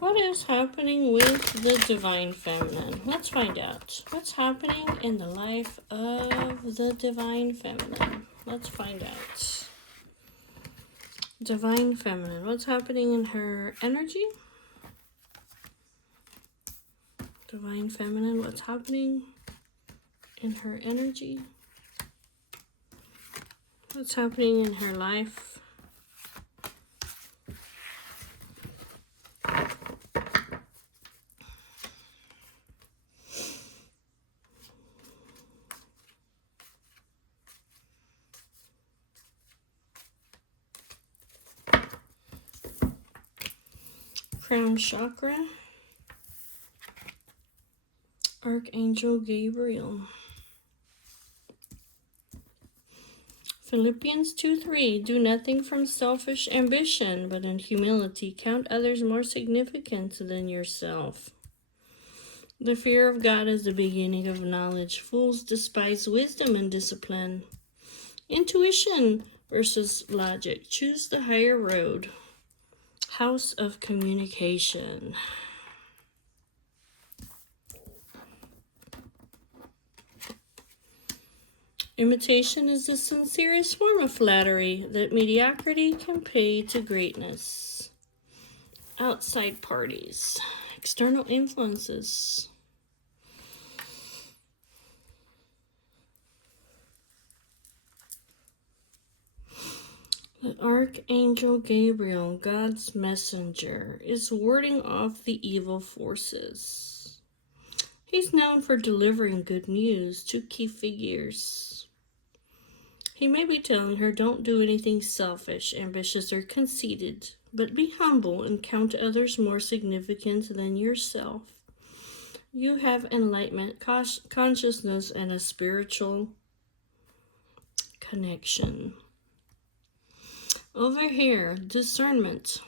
What is happening with the Divine Feminine? Let's find out. What's happening in the life of the Divine Feminine? Let's find out. Divine Feminine. What's happening in her energy? Divine Feminine. What's happening in her energy? What's happening in her life? Crown Chakra. Archangel Gabriel. Philippians 2:3. Do nothing from selfish ambition, but in humility count others more significant than yourself. The fear of God is the beginning of knowledge. Fools despise wisdom and discipline. Intuition versus logic. Choose the higher road. House of Communication. Imitation is the sincerest form of flattery that mediocrity can pay to greatness. Outside parties. External influences. The Archangel Gabriel, God's messenger, is warding off the evil forces. He's known for delivering good news to key figures. He may be telling her, don't do anything selfish, ambitious, or conceited, but be humble and count others more significant than yourself. You have enlightenment, consciousness, and a spiritual connection. Over here, discernment.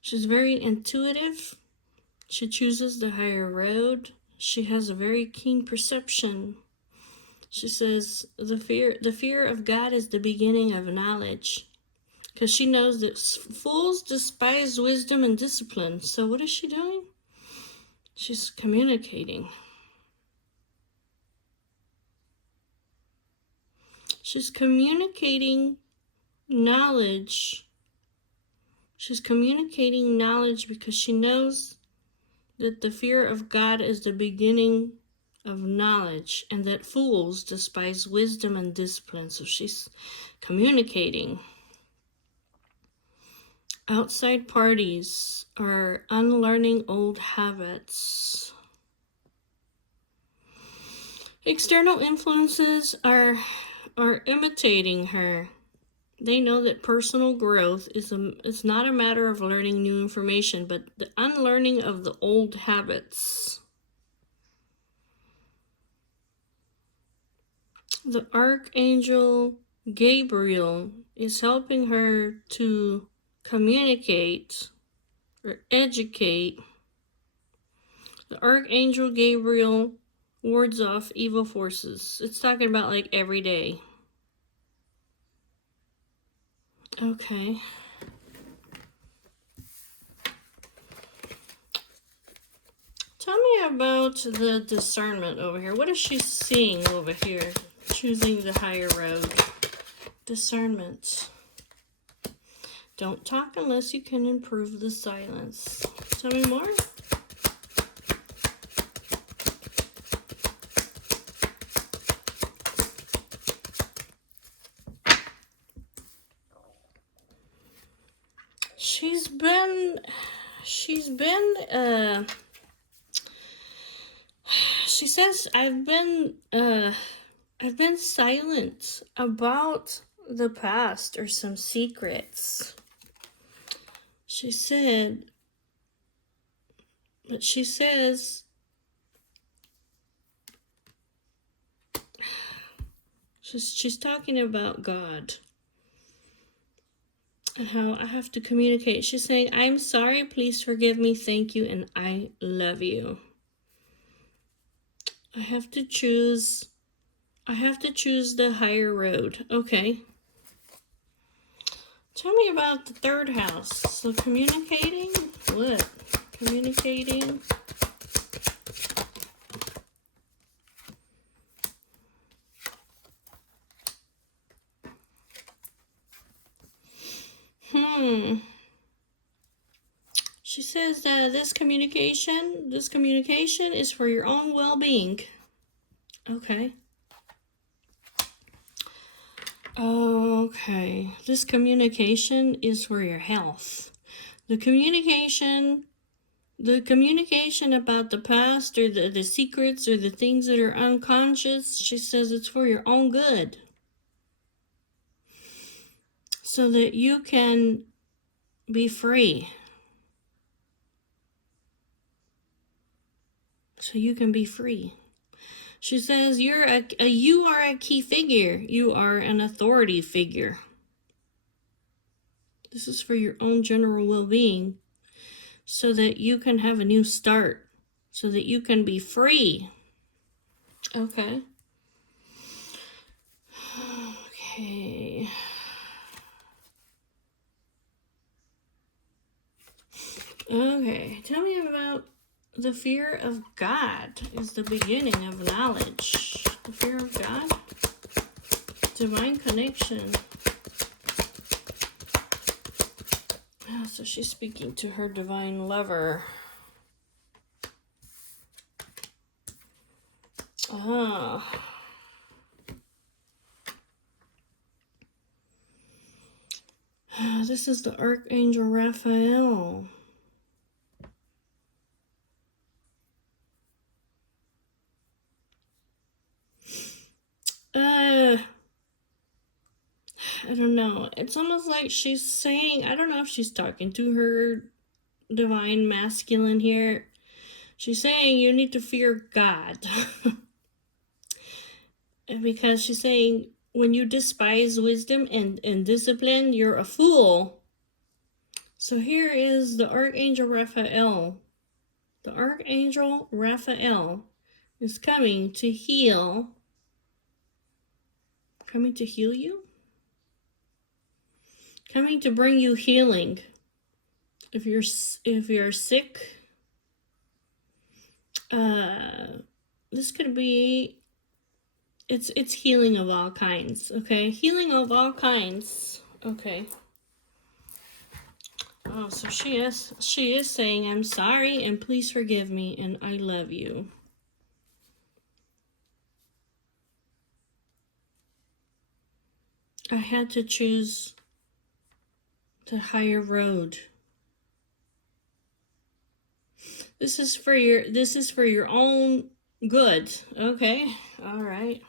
She's very intuitive. She chooses the higher road. She has a very keen perception. She says the fear of God is the beginning of knowledge. Because she knows that fools despise wisdom and discipline. So what is she doing? She's communicating. She's communicating knowledge. She's communicating knowledge because she knows that the fear of God is the beginning of knowledge and that fools despise wisdom and discipline. So she's communicating. Outside parties are unlearning old habits. External influences are imitating her. They know that personal growth is not a matter of learning new information, but the unlearning of the old habits. The Archangel Gabriel is helping her to communicate or educate. The Archangel Gabriel wards off evil forces. It's talking about like every day. Okay. Tell me about the discernment over here. What is she seeing over here? Choosing the higher road. Discernment. Don't talk unless you can improve the silence. Tell me more. She says, I've been silent about the past or some secrets. She said, but she says, she's talking about God and how I have to communicate. She's saying, I'm sorry, please forgive me, thank you, and I love you. I have to choose the higher road. Okay. Tell me about the third house. So communicating? What? Communicating? She says that this communication is for your own well-being. Okay. Okay. This communication is for your health. The communication about the past or the secrets or the things that are unconscious, she says it's for your own good. So that you can be free. So you can be free. She says you are a key figure. You are an authority figure. This is for your own general well-being. So that you can have a new start. So that you can be free. Okay. Okay. Okay. Tell me about the fear of God is the beginning of knowledge. The fear of God. Divine connection. Oh, so she's speaking to her divine lover. Ah. This is the Archangel Raphael. I don't know. It's almost like she's saying, I don't know if she's talking to her divine masculine here. She's saying you need to fear God. Because she's saying when you despise wisdom and discipline, you're a fool. So here is the Archangel Raphael. The Archangel Raphael is coming to heal. Coming to heal you? Coming to bring you healing. If you're sick, this could be, it's healing of all kinds, okay? Healing of all kinds, okay. Oh, so she is saying, I'm sorry and please forgive me and I love you. I had to choose the higher road. This is for your own good. Okay. All right.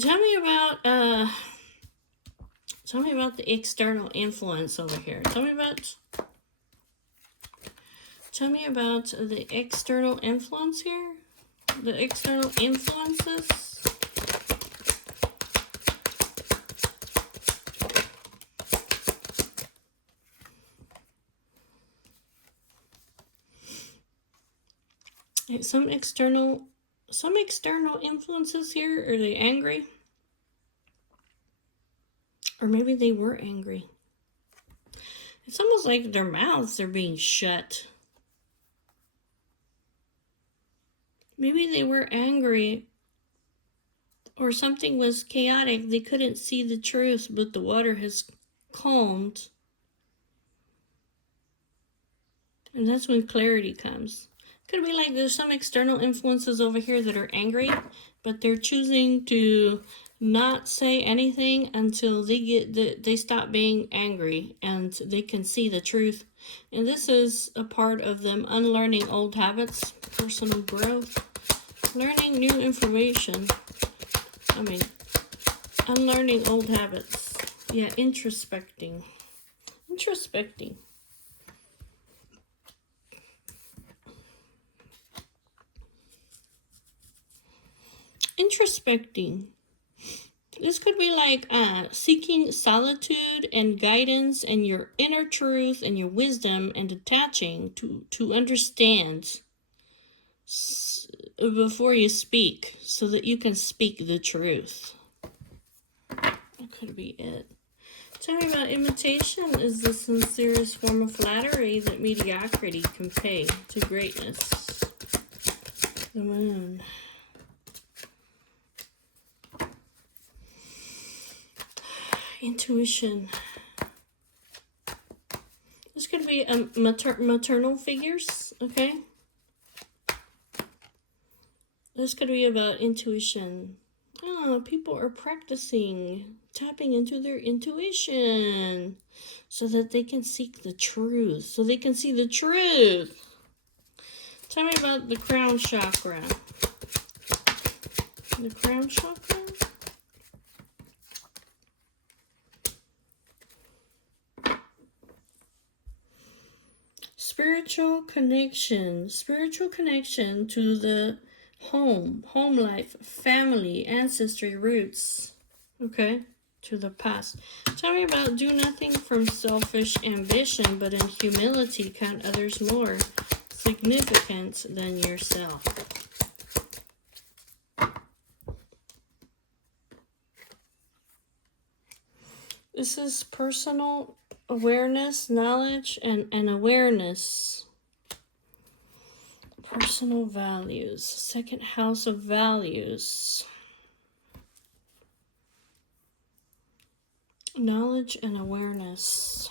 Tell me about the external influence over here. Tell me about the external influence here. The external influences. Some external influences here. Are they angry? Or maybe they were angry. It's almost like their mouths are being shut. Maybe they were angry or something was chaotic. They couldn't see the truth, but the water has calmed. And that's when clarity comes. Could be like there's some external influences over here that are angry, but they're choosing to not say anything until they stop being angry and they can see the truth. And this is a part of them unlearning old habits, personal growth, learning new information. Unlearning old habits. Yeah, introspecting. Introspecting. This could be like seeking solitude and guidance and your inner truth and your wisdom and detaching to understand before you speak so that you can speak the truth. That could be it. Tell me about imitation is the sincerest form of flattery that mediocrity can pay to greatness. The moon. Intuition. This could be maternal figures, okay? This could be about intuition. Oh, people are practicing tapping into their intuition so that they can seek the truth, so they can see the truth. Tell me about the crown chakra. The crown chakra? Spiritual connection to the home life, family, ancestry, roots, okay, to the past. Tell me about do nothing from selfish ambition, but in humility count others more significant than yourself. This is personal awareness, knowledge, and awareness. Personal values. Second house of values. Knowledge and awareness.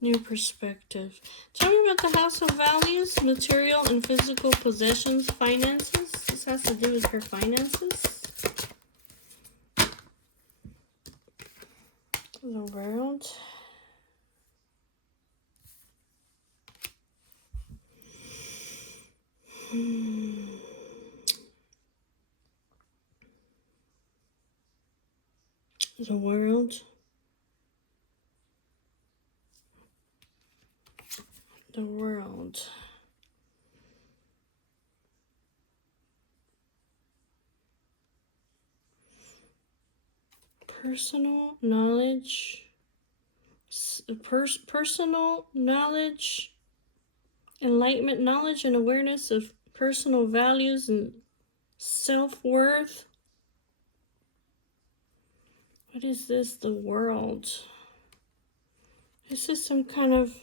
New perspective. Tell me about the house of values, material and physical possessions, finances. This has to do with her finances. The world. The world. The world. Personal knowledge. Personal knowledge. Enlightenment, knowledge and awareness of personal values and self-worth. What is this? The world. This is some kind of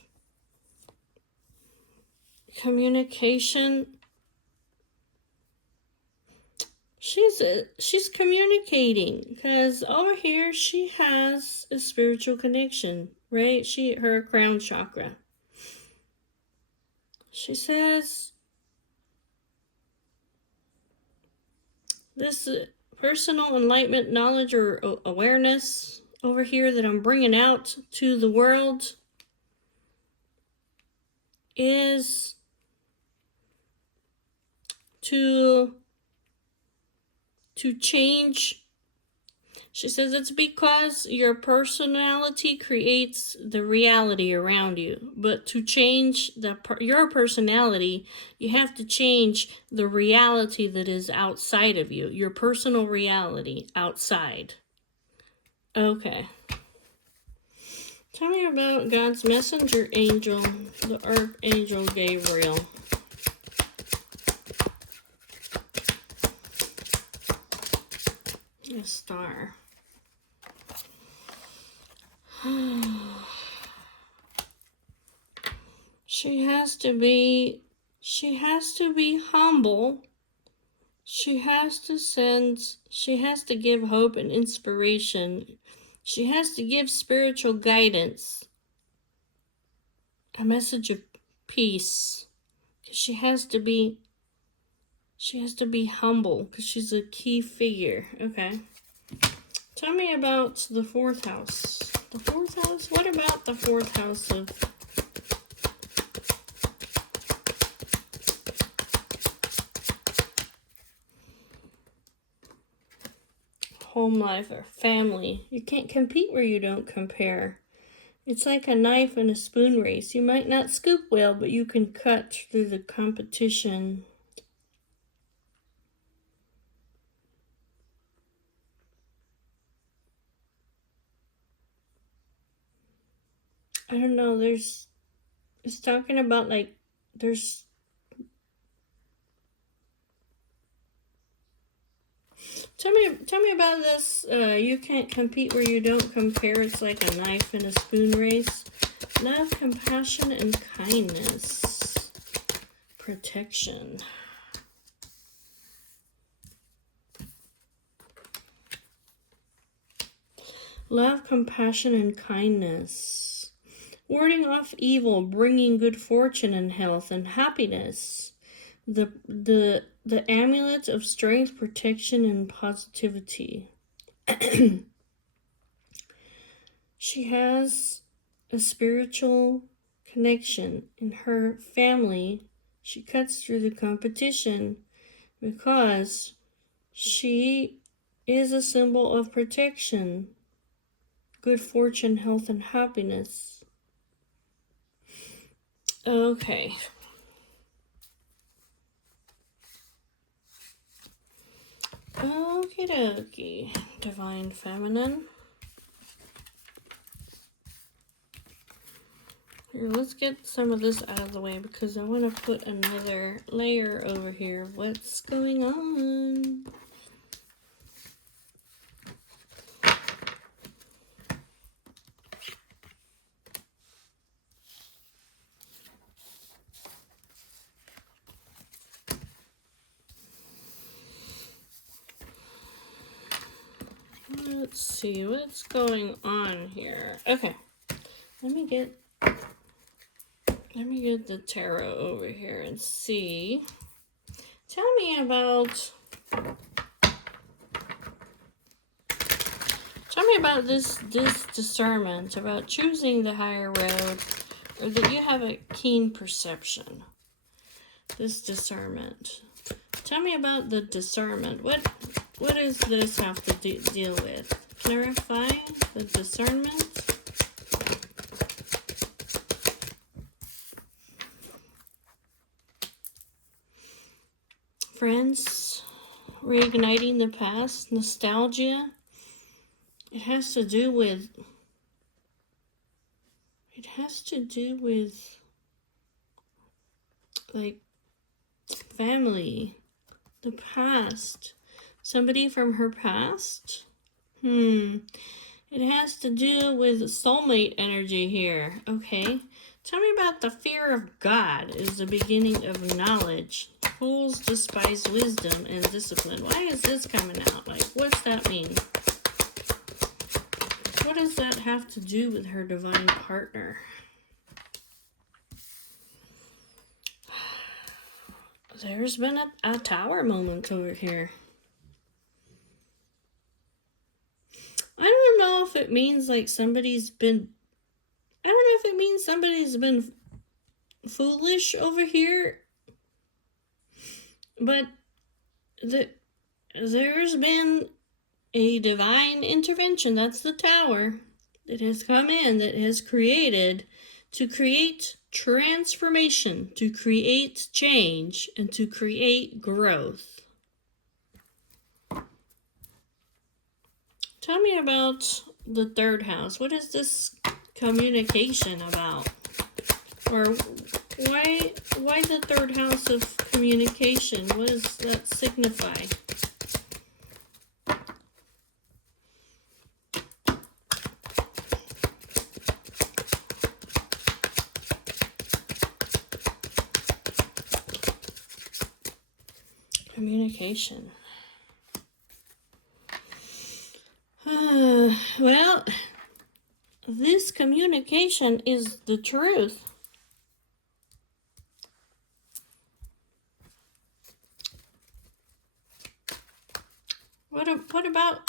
communication. She's communicating because over here she has a spiritual connection, right? Her crown chakra. She says this personal enlightenment, knowledge, or awareness over here that I'm bringing out to the world is to change. She says it's because your personality creates the reality around you. But to change your personality, you have to change the reality that is outside of you. Your personal reality outside. Okay. Tell me about God's messenger angel, the Archangel Gabriel. A star. She has to be humble. She has to give hope and inspiration. She has to give spiritual guidance. A message of peace. She has to be humble because she's a key figure. Okay. Tell me about the fourth house. The fourth house? What about the fourth house of home life or family? You can't compete where you don't compare. It's like a knife and a spoon race. You might not scoop well, but you can cut through the competition. I don't know, it's talking about like there's Tell me about this. You can't compete where you don't compare. It's like a knife and a spoon race. Love, compassion, and kindness. Protection. Love, compassion, and kindness. Warding off evil, bringing good fortune and health and happiness. The amulet of strength, protection, and positivity. She has a spiritual connection in her family. She cuts through the competition because she is a symbol of protection, good fortune, health, and happiness. Okay. Okie dokie. Divine Feminine. Here, let's get some of this out of the way because I want to put another layer over here of what's going on. Let's see what's going on here. Okay, let me get the tarot over here and see. Tell me about this discernment, about choosing the higher road, or that you have a keen perception. This discernment. Tell me about the discernment. What does this have to deal with? Clarify the discernment. Friends, reigniting the past, nostalgia. It has to do with like family, the past, somebody from her past. It has to do with soulmate energy here. Okay, tell me about the fear of God is the beginning of knowledge. Fools despise wisdom and discipline. Why is this coming out? Like, what's that mean? What does that have to do with her divine partner? There's been a tower moment over here. I don't know if it means like somebody's been foolish over here, but there's been a divine intervention. That's the tower that has come in, that has created transformation, to create change, and to create growth. Tell me about the third house. What is this communication about? Or why the third house of communication? What does that signify? Communication. Well, this communication is the truth. What about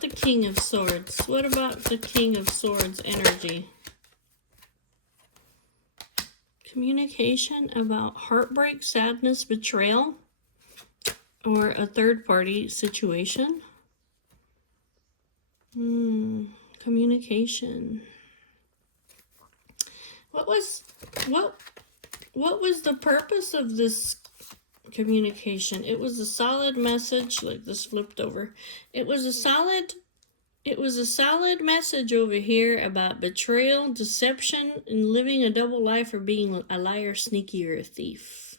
the King of Swords? What about the King of Swords energy? Communication about heartbreak, sadness, betrayal, or a third party situation. Communication. What was the purpose of this communication? It was a solid message, like this flipped over. It was a solid message over here about betrayal, deception, and living a double life, or being a liar, sneaky, or a thief.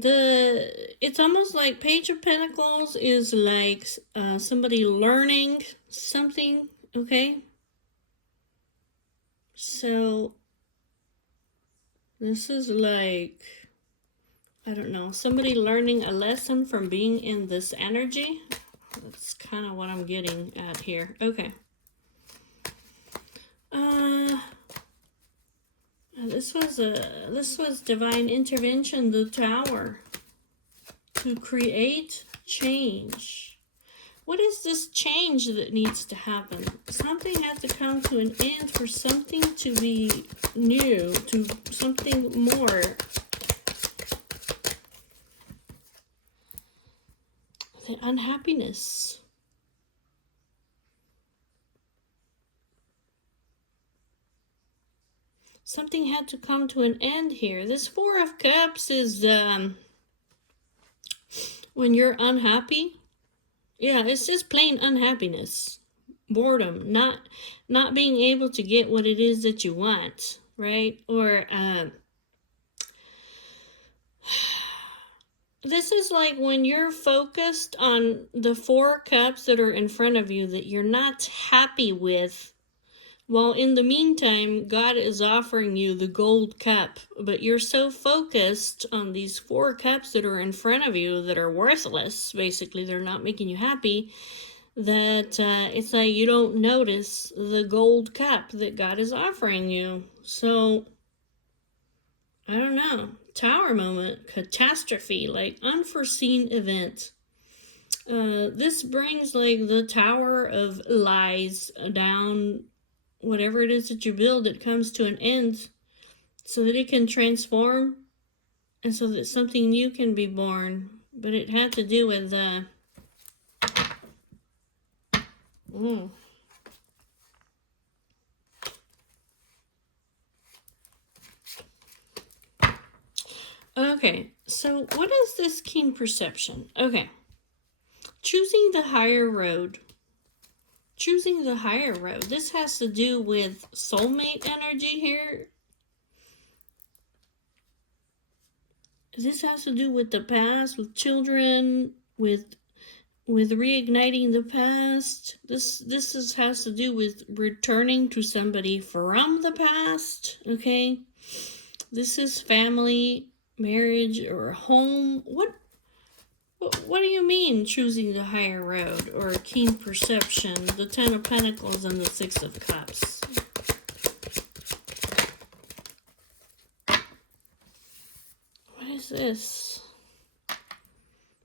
It's almost like Page of Pentacles is like somebody learning something, okay? So this is like, I don't know, somebody learning a lesson from being in this energy. That's kind of what I'm getting at here. Okay. This was divine intervention, the Tower, to create change. What is this change that needs to happen? Something has to come to an end for something to be new, to something more. The unhappiness. Something had to come to an end here. This Four of Cups is when you're unhappy. Yeah, it's just plain unhappiness, boredom, not being able to get what it is that you want, right? Or this is like when you're focused on the Four Cups that are in front of you that you're not happy with. Well, in the meantime, God is offering you the gold cup, but you're so focused on these Four Cups that are in front of you that are worthless. Basically, they're not making you happy, that it's like you don't notice the gold cup that God is offering you. So, I don't know. Tower moment, catastrophe, like unforeseen event. This brings like the tower of lies down. Whatever it is that you build, it comes to an end so that it can transform and so that something new can be born. But it had to do with Okay, so what is this keen perception? Okay, choosing the higher road. Choosing the higher road. This has to do with soulmate energy here. This has to do with the past, with children, with reigniting the past. This has to do with returning to somebody from the past, okay? This is family, marriage, or home. What do you mean choosing the higher road or keen perception? The Ten of Pentacles and the Six of Cups. What is this?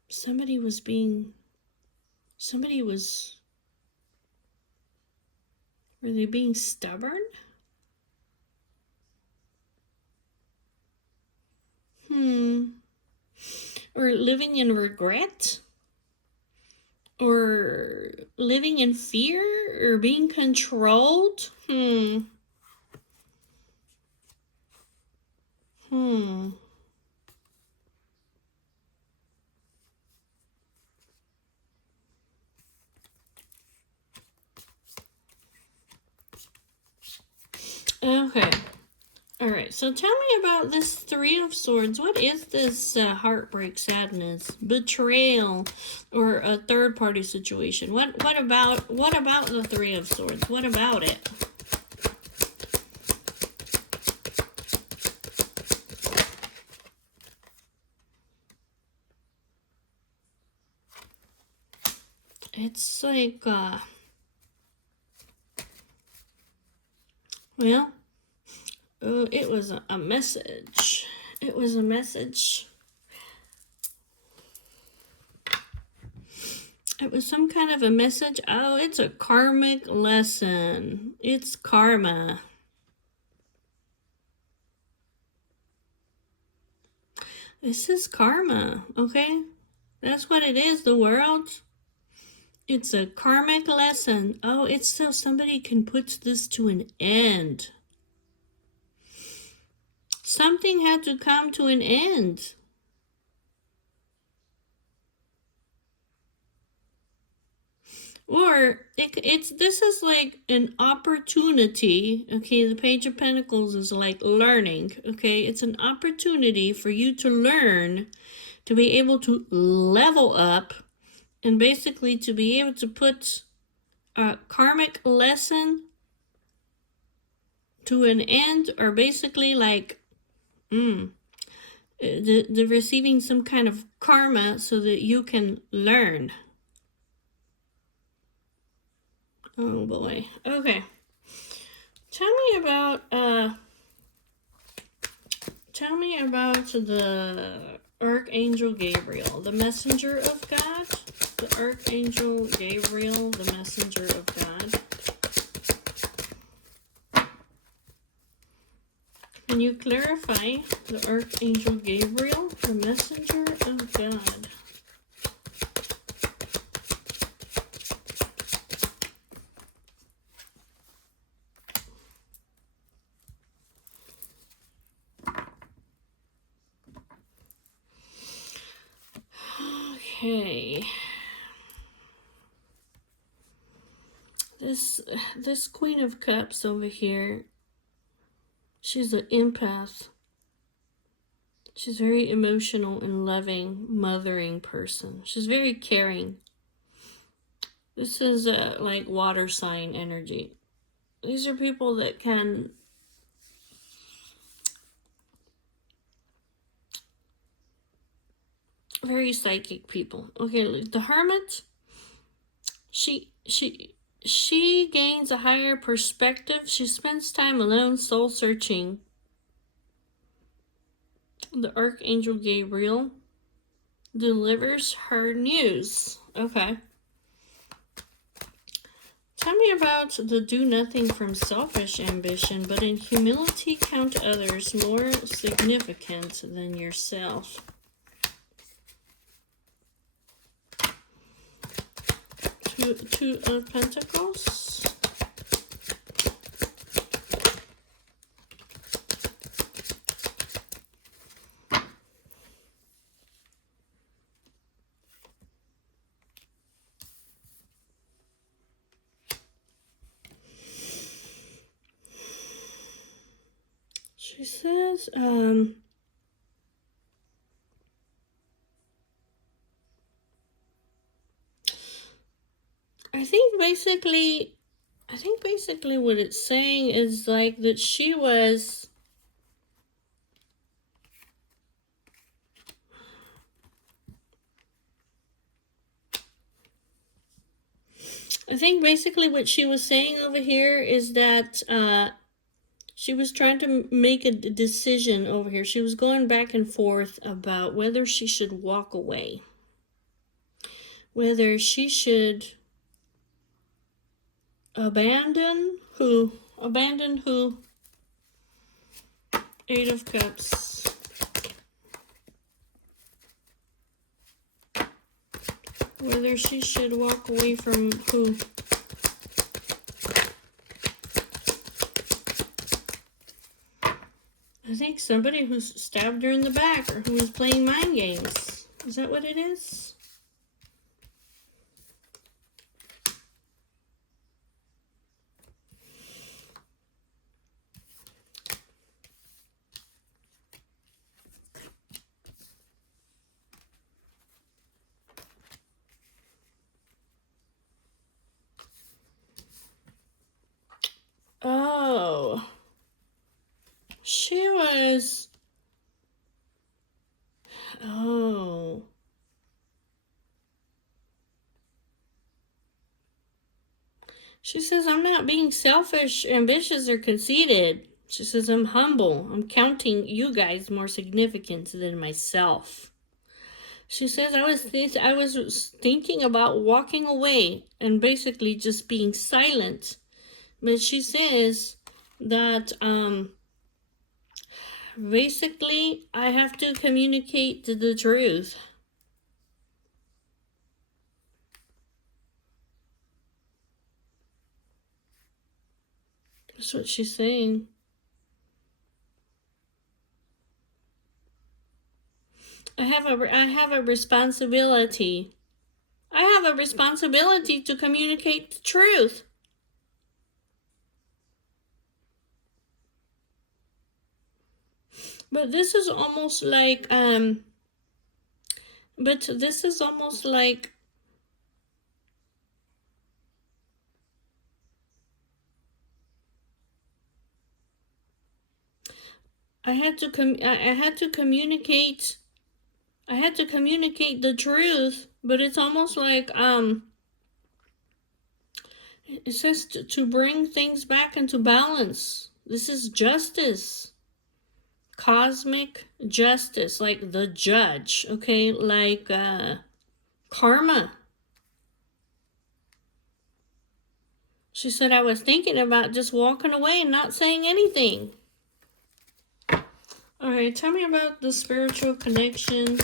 Somebody was were they being stubborn? Or living in regret? Or living in fear? Or being controlled? Okay. Alright, so tell me about this Three of Swords. What is this heartbreak, sadness, betrayal, or a third-party situation? What about the Three of Swords? What about it? It's like, well, it was a message. It was a message. It was some kind of a message. Oh, it's a karmic lesson. It's karma. This is karma, okay? That's what it is, the world. It's a karmic lesson. Oh, it's so somebody can put this to an end. Something had to come to an end. Or this is like an opportunity. Okay, the Page of Pentacles is like learning. Okay, it's an opportunity for you to learn, to be able to level up, and basically to be able to put a karmic lesson to an end, or basically like the receiving some kind of karma so that you can learn. Oh boy. Okay. Tell me about the Archangel Gabriel, the messenger of God. The Archangel Gabriel, the messenger of God. Can you clarify the Archangel Gabriel, the messenger of God? Okay. This Queen of Cups over here, she's an empath. She's a very emotional and loving, mothering person. She's very caring. This is like water sign energy. These are people that can very psychic people. Okay, the Hermit, she gains a higher perspective. She spends time alone, soul searching. The Archangel Gabriel delivers her news. Okay. Tell me about the do nothing from selfish ambition, but in humility count others more significant than yourself. Two of Pentacles. She says, I think basically what it's saying is like that she was, I think basically what she was saying over here is that she was trying to make a decision over here. She was going back and forth about whether she should walk away, whether she should abandon who? Eight of Cups. Whether she should walk away from who? I think somebody who stabbed her in the back, or who was playing mind games. Is that what it is? Oh. She was... Oh. She says, I'm not being selfish, ambitious, or conceited. She says, I'm humble. I'm counting you guys more significant than myself. She says, I was thinking about walking away and basically just being silent. But she says that basically I have to communicate the truth. That's what she's saying. I have a responsibility. I have a responsibility to communicate the truth. But this is almost like, I had to communicate the truth, but it's almost like, it says to bring things back into balance. This is justice. Cosmic justice, like the judge, okay? Like karma. She said, I was thinking about just walking away and not saying anything. Alright, tell me about the spiritual connection,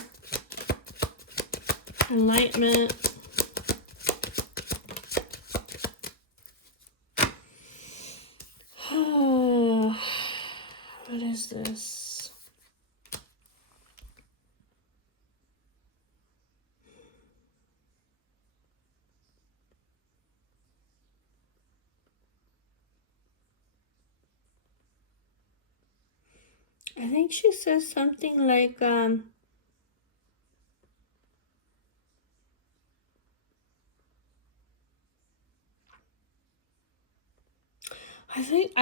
enlightenment. Oh, what is this? I think she says something like, I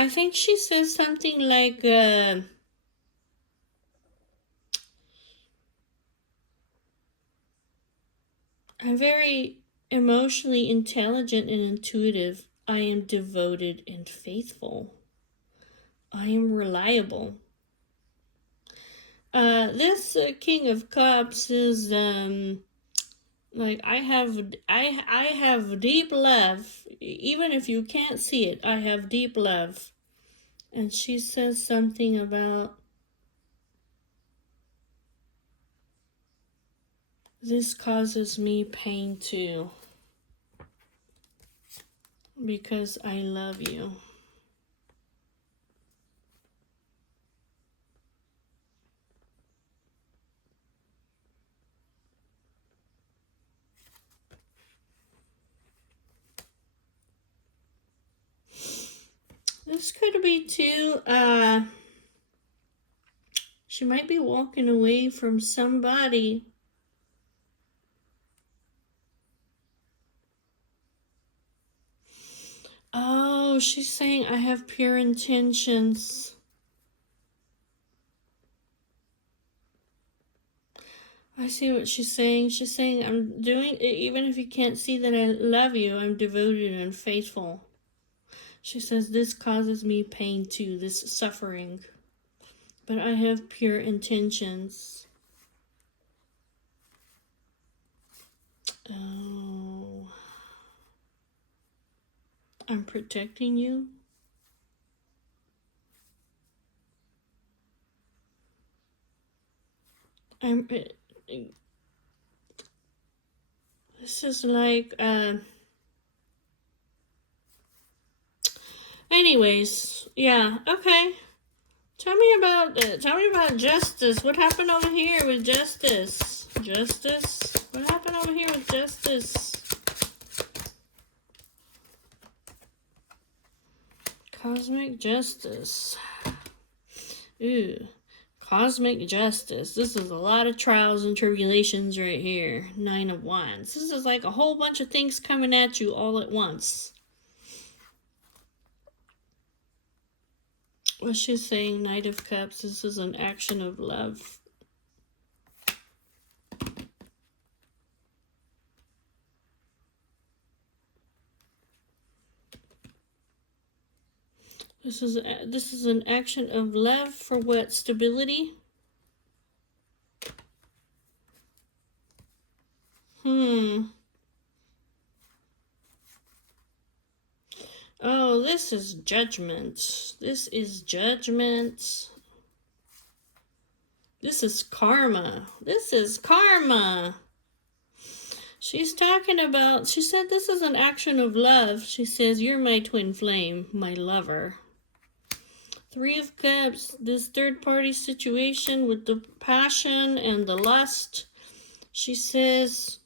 think she says something like, I'm very emotionally intelligent and intuitive. I am devoted and faithful. I am reliable. This King of Cups is like I have deep love. Even if you can't see it, I have deep love. And she says something about this causes me pain too, because I love you. This could be too, she might be walking away from somebody. Oh, she's saying I have pure intentions. I see what she's saying. She's saying I'm doing it, even if you can't see that I love you, I'm devoted and faithful. She says this causes me pain too, this suffering. But I have pure intentions. Oh. I'm protecting you. This is like, anyways, yeah, okay. Tell me about justice. What happened over here with justice? Justice? What happened over here with justice? Cosmic justice. Ooh. Cosmic justice. This is a lot of trials and tribulations right here. 9 of Wands. This is like a whole bunch of things coming at you all at once. What's she saying? Knight of Cups. This is an action of love. This is an action of love for what? Stability? Oh, this is judgment. This is judgment. This is karma. This is karma. She's talking about, she said this is an action of love. She says, you're my twin flame, my lover. 3 of Cups, this third party situation with the passion and the lust. She says,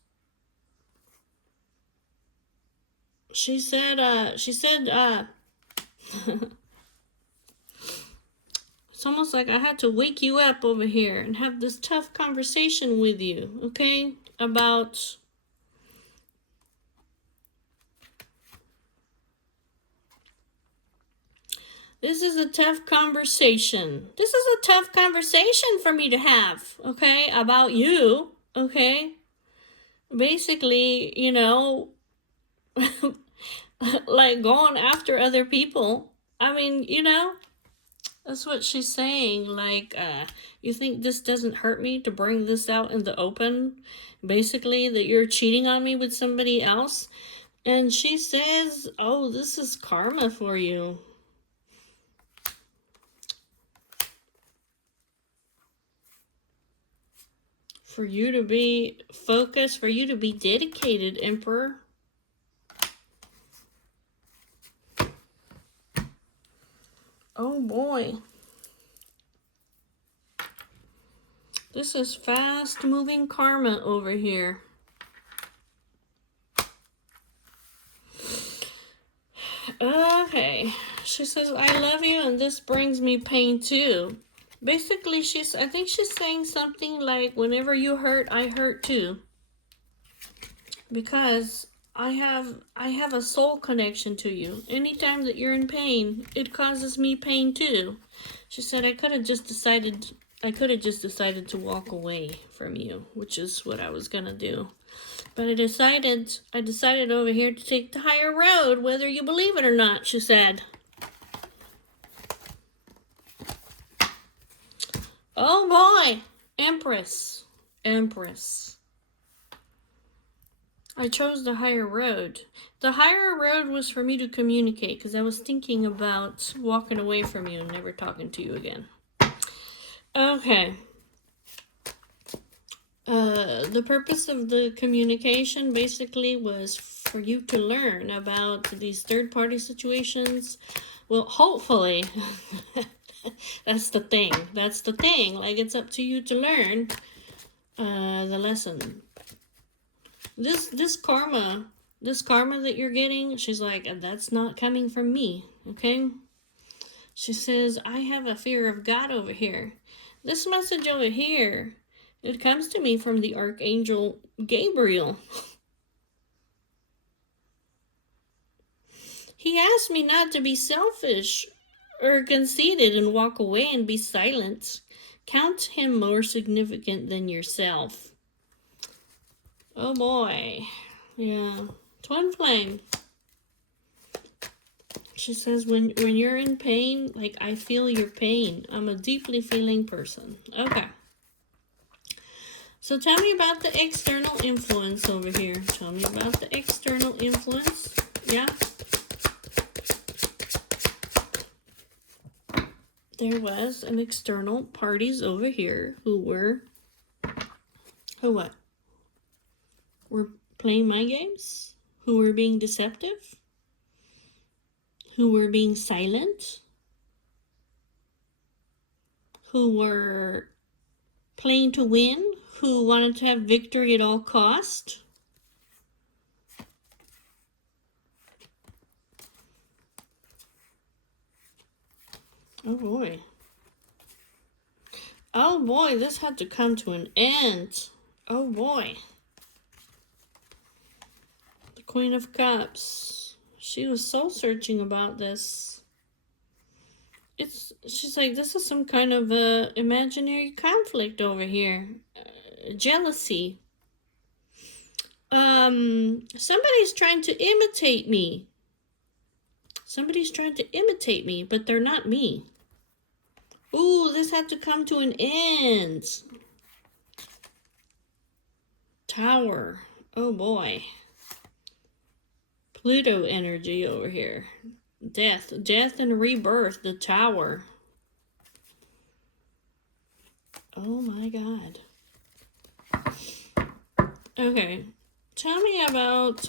She said, it's almost like I had to wake you up over here and have this tough conversation with you, okay? About this is a tough conversation. This is a tough conversation for me to have, okay? About you, okay? Basically, you know, like going after other people. I mean, you know, that's what she's saying. Like, you think this doesn't hurt me to bring this out in the open? Basically, that you're cheating on me with somebody else? And she says, oh, this is karma for you. For you to be focused, for you to be dedicated, Emperor. Oh boy. This is fast moving karma over here. Okay. She says, I love you and this brings me pain too. Basically, I think she's saying something like, whenever you hurt, I hurt too. Because I have a soul connection to you. Anytime that you're in pain, it causes me pain too. She said, I could have just decided to walk away from you, which is what I was gonna do. But I decided over here to take the higher road, whether you believe it or not, she said. Oh boy, Empress. I chose the higher road. The higher road was for me to communicate, because I was thinking about walking away from you and never talking to you again. Okay. The purpose of the communication basically was for you to learn about these third-party situations. Well, hopefully, that's the thing. Like, it's up to you to learn the lesson. This karma that you're getting, she's like, that's not coming from me, okay? She says, I have a fear of God over here. This message over here, it comes to me from the Archangel Gabriel. He asked me not to be selfish or conceited and walk away and be silent. Count him more significant than yourself. Oh boy. Yeah. Twin flame. She says, when you're in pain, like, I feel your pain. I'm a deeply feeling person. Okay. So tell me about the external influence over here. Tell me about the external influence. Yeah. There was an external parties over here who were playing mind games, who were being deceptive, who were being silent, who were playing to win, who wanted to have victory at all cost. Oh boy. Oh boy, this had to come to an end. Oh boy. The Queen of Cups. She was soul searching about this. She's like, this is some kind of imaginary conflict over here. Jealousy. Somebody's trying to imitate me. But they're not me. Ooh, this had to come to an end. Tower. Oh boy. Pluto energy over here. Death and rebirth. The Tower. Oh my God. Okay. Tell me about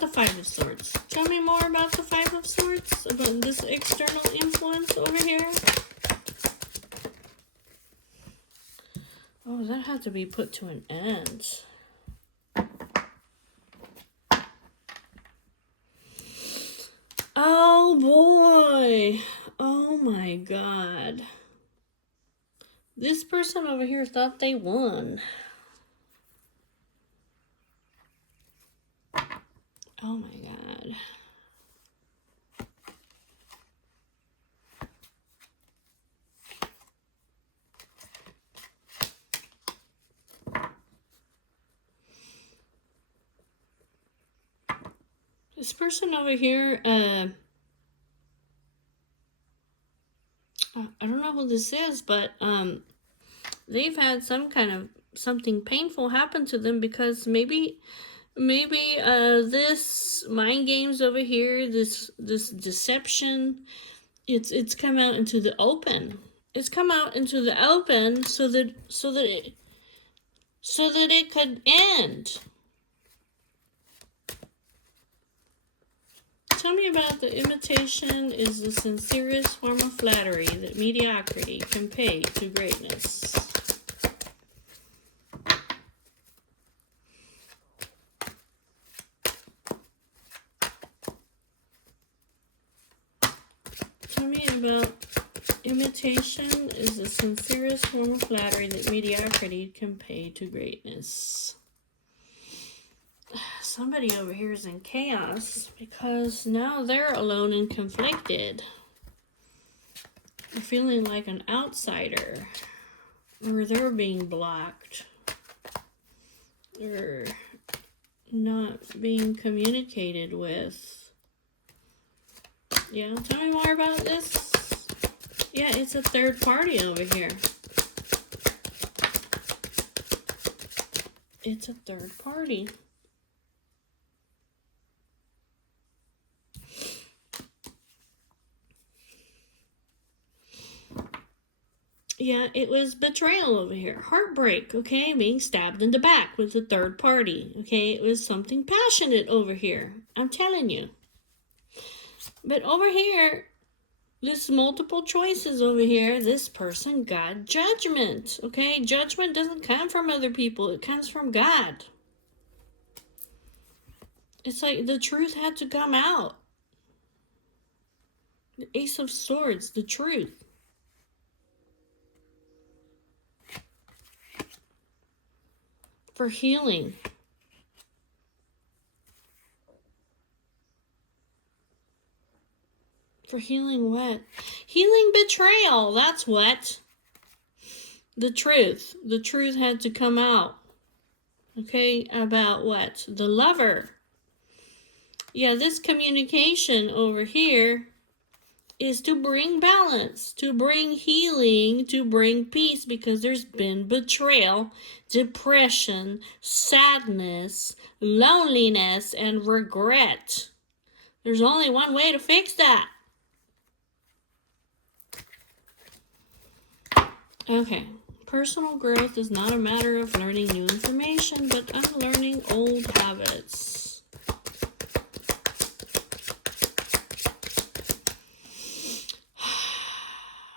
the Five of Swords. Tell me more about the Five of Swords, about this external influence over here. Oh, that had to be put to an end. Oh boy. Oh my god. This person over here thought they won. Oh my god. This person over here, I don't know who this is, but they've had some kind of something painful happen to them because maybe this mind games over here, this deception, it's come out into the open. It's come out into the open so that it could end. Tell me about the imitation is the sincerest form of flattery that mediocrity can pay to greatness. Tell me about imitation is the sincerest form of flattery that mediocrity can pay to greatness. Somebody over here is in chaos because now they're alone and conflicted. They're feeling like an outsider, or they're being blocked, or not being communicated with. Yeah, tell me more about this. Yeah, it's a third party over here. It's a third party. Yeah, it was betrayal over here. Heartbreak, okay? Being stabbed in the back with a third party, okay? It was something passionate over here. I'm telling you. But over here, this multiple choices over here, this person got judgment, okay? Judgment doesn't come from other people. It comes from God. It's like the truth had to come out. The Ace of Swords, the truth. For healing. For healing what? Healing betrayal, that's what. The truth. The truth had to come out. Okay, about what? The lover. Yeah, this communication over here is to bring balance, to bring healing, to bring peace, because there's been betrayal, depression, sadness, loneliness, and regret. There's only one way to fix that. Okay, personal growth is not a matter of learning new information, but unlearning old habits.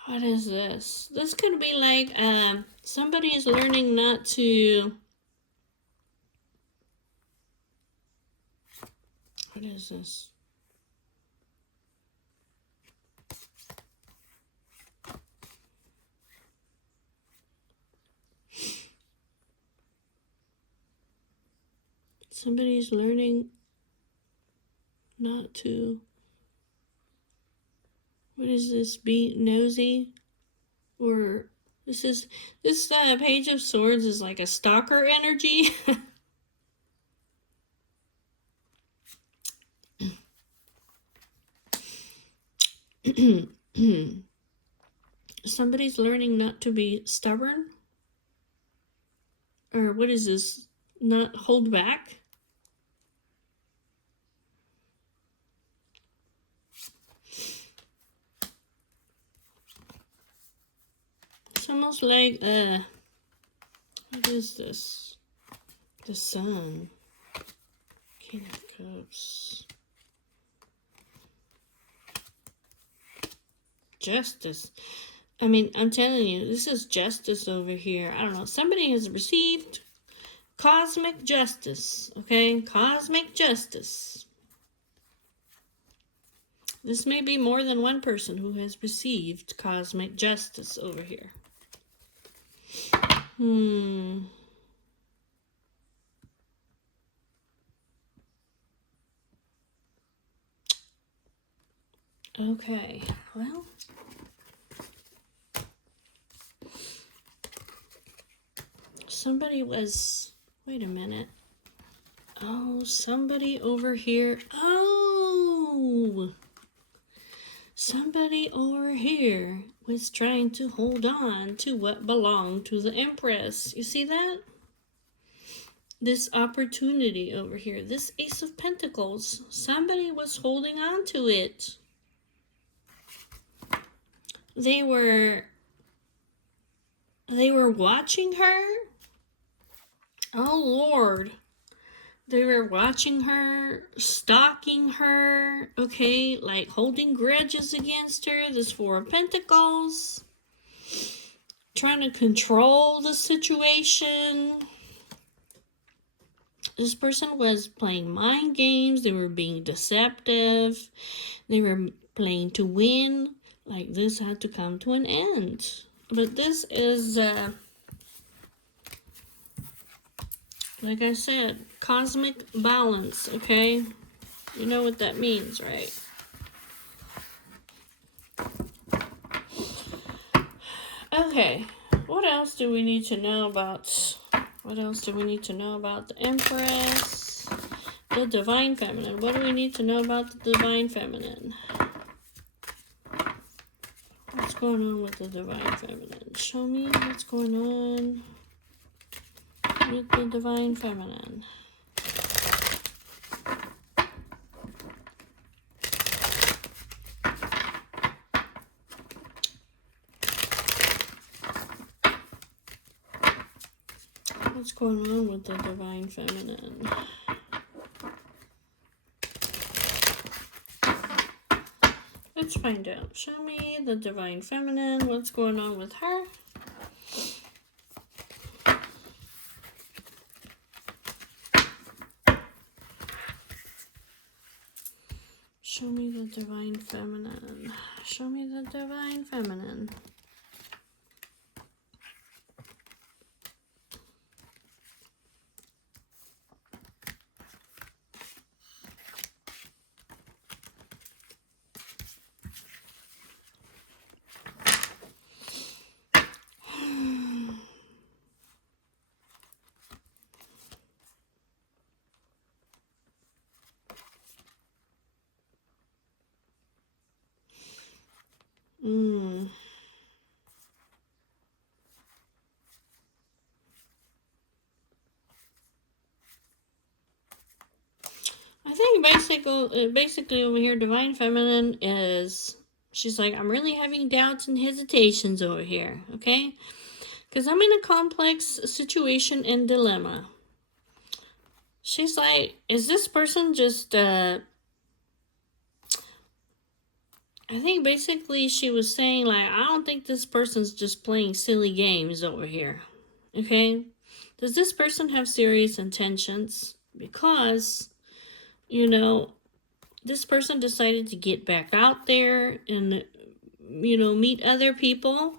What is this? This could be like somebody is learning not to... What is this? Somebody's learning not to... What is this? Be nosy? Or this Page of Swords is like a stalker energy. Somebody's learning not to be stubborn. Or what is this? Not hold back. It's almost like, what is this? The Sun. King of Cups. Justice. I mean, I'm telling you, this is justice over here. I don't know. Somebody has received cosmic justice, okay? Cosmic justice. This may be more than one person who has received cosmic justice over here. Okay, well, somebody was, wait a minute. Oh, somebody over here. Oh, somebody over here was trying to hold on to what belonged to the Empress. You see that? This opportunity over here, this Ace of Pentacles, somebody was holding on to it. They were watching her. Oh, Lord. They were watching her, stalking her, okay, like holding grudges against her, this Four of Pentacles, trying to control the situation. This person was playing mind games, they were being deceptive, they were playing to win, like this had to come to an end. But this is, like I said, cosmic balance, okay? You know what that means, right? Okay, what else do we need to know about? What else do we need to know about the Empress? The Divine Feminine. What do we need to know about the Divine Feminine? What's going on with the Divine Feminine? Show me what's going on with the Divine Feminine. What's going on with the Divine Feminine? Let's find out. Show me the Divine Feminine. What's going on with her? Show me the Divine Feminine. Show me the Divine Feminine. I think basically over here, Divine Feminine is, she's like, I'm really having doubts and hesitations over here, okay? Because I'm in a complex situation and dilemma. She's like, is this person just, I think basically she was saying, like, I don't think this person's just playing silly games over here, okay? Does this person have serious intentions? Because, you know, this person decided to get back out there and, you know, meet other people.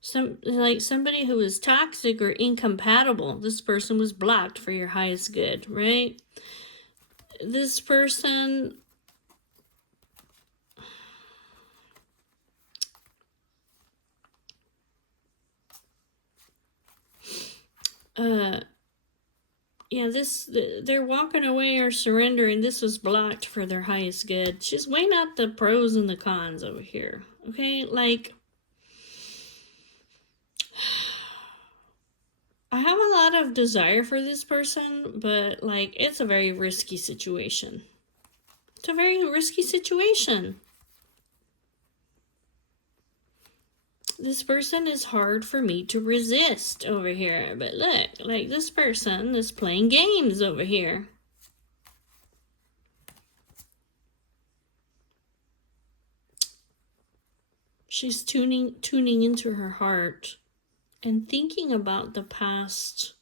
Somebody who is toxic or incompatible. This person was blocked for your highest good, right? This person, yeah, they're walking away or surrendering. This was blocked for their highest good. She's weighing out the pros and the cons over here, okay? Like, I have a lot of desire for this person, but, like, it's a very risky situation. It's a very risky situation. This person is hard for me to resist over here. But look, like, this person is playing games over here. She's tuning into her heart and thinking about the past.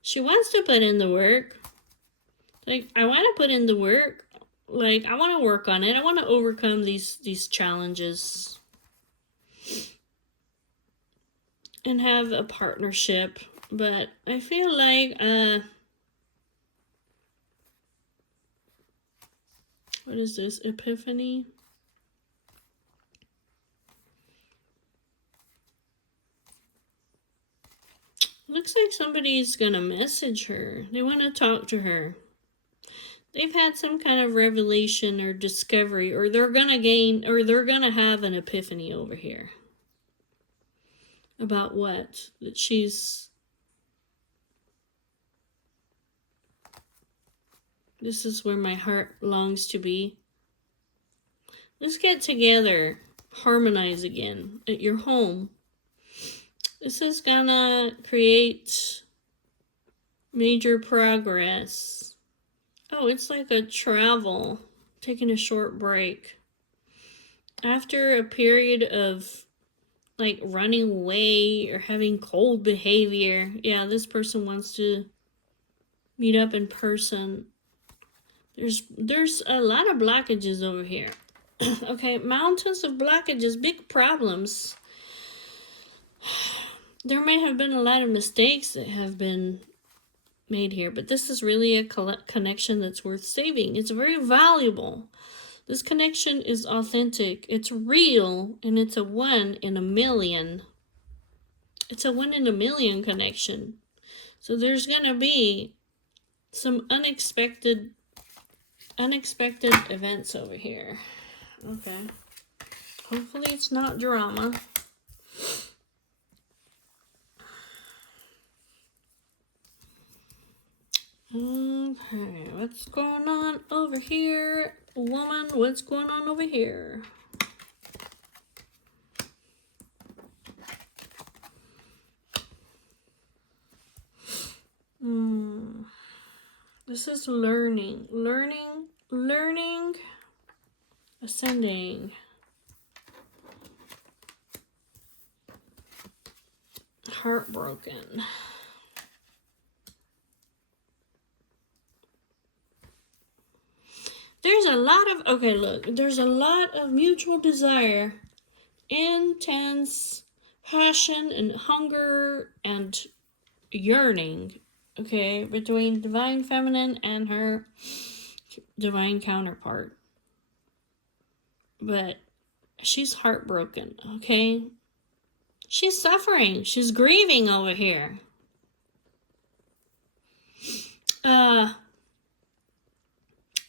She wants to put in the work. Like, I want to put in the work, like, I want to work on it. I want to overcome these challenges and have a partnership. But I feel like, what is this? Epiphany? Looks like somebody's gonna message her. They want to talk to her. They've had some kind of revelation or discovery, or they're gonna have an epiphany over here. About what? That this is where my heart longs to be. Let's get together. Harmonize again at your home. This is gonna create major progress. Oh, it's like a travel. Taking a short break. After a period of like running away or having cold behavior. Yeah, this person wants to meet up in person. There's a lot of blockages over here. Okay, mountains of blockages, big problems. There may have been a lot of mistakes that have been made here, but this is really a connection that's worth saving. It's very valuable. This connection is authentic, it's real, and it's a 1 in a million. It's a 1 in a million connection. So there's gonna be some unexpected events over here. Okay. Hopefully it's not drama. Okay, what's going on over here? Woman, what's going on over here? This is learning, ascending, heartbroken. There's a lot of, okay, look, there's a lot of mutual desire, intense passion and hunger and yearning, okay, between divine feminine and her divine counterpart. But she's heartbroken, okay? She's suffering. She's grieving over here.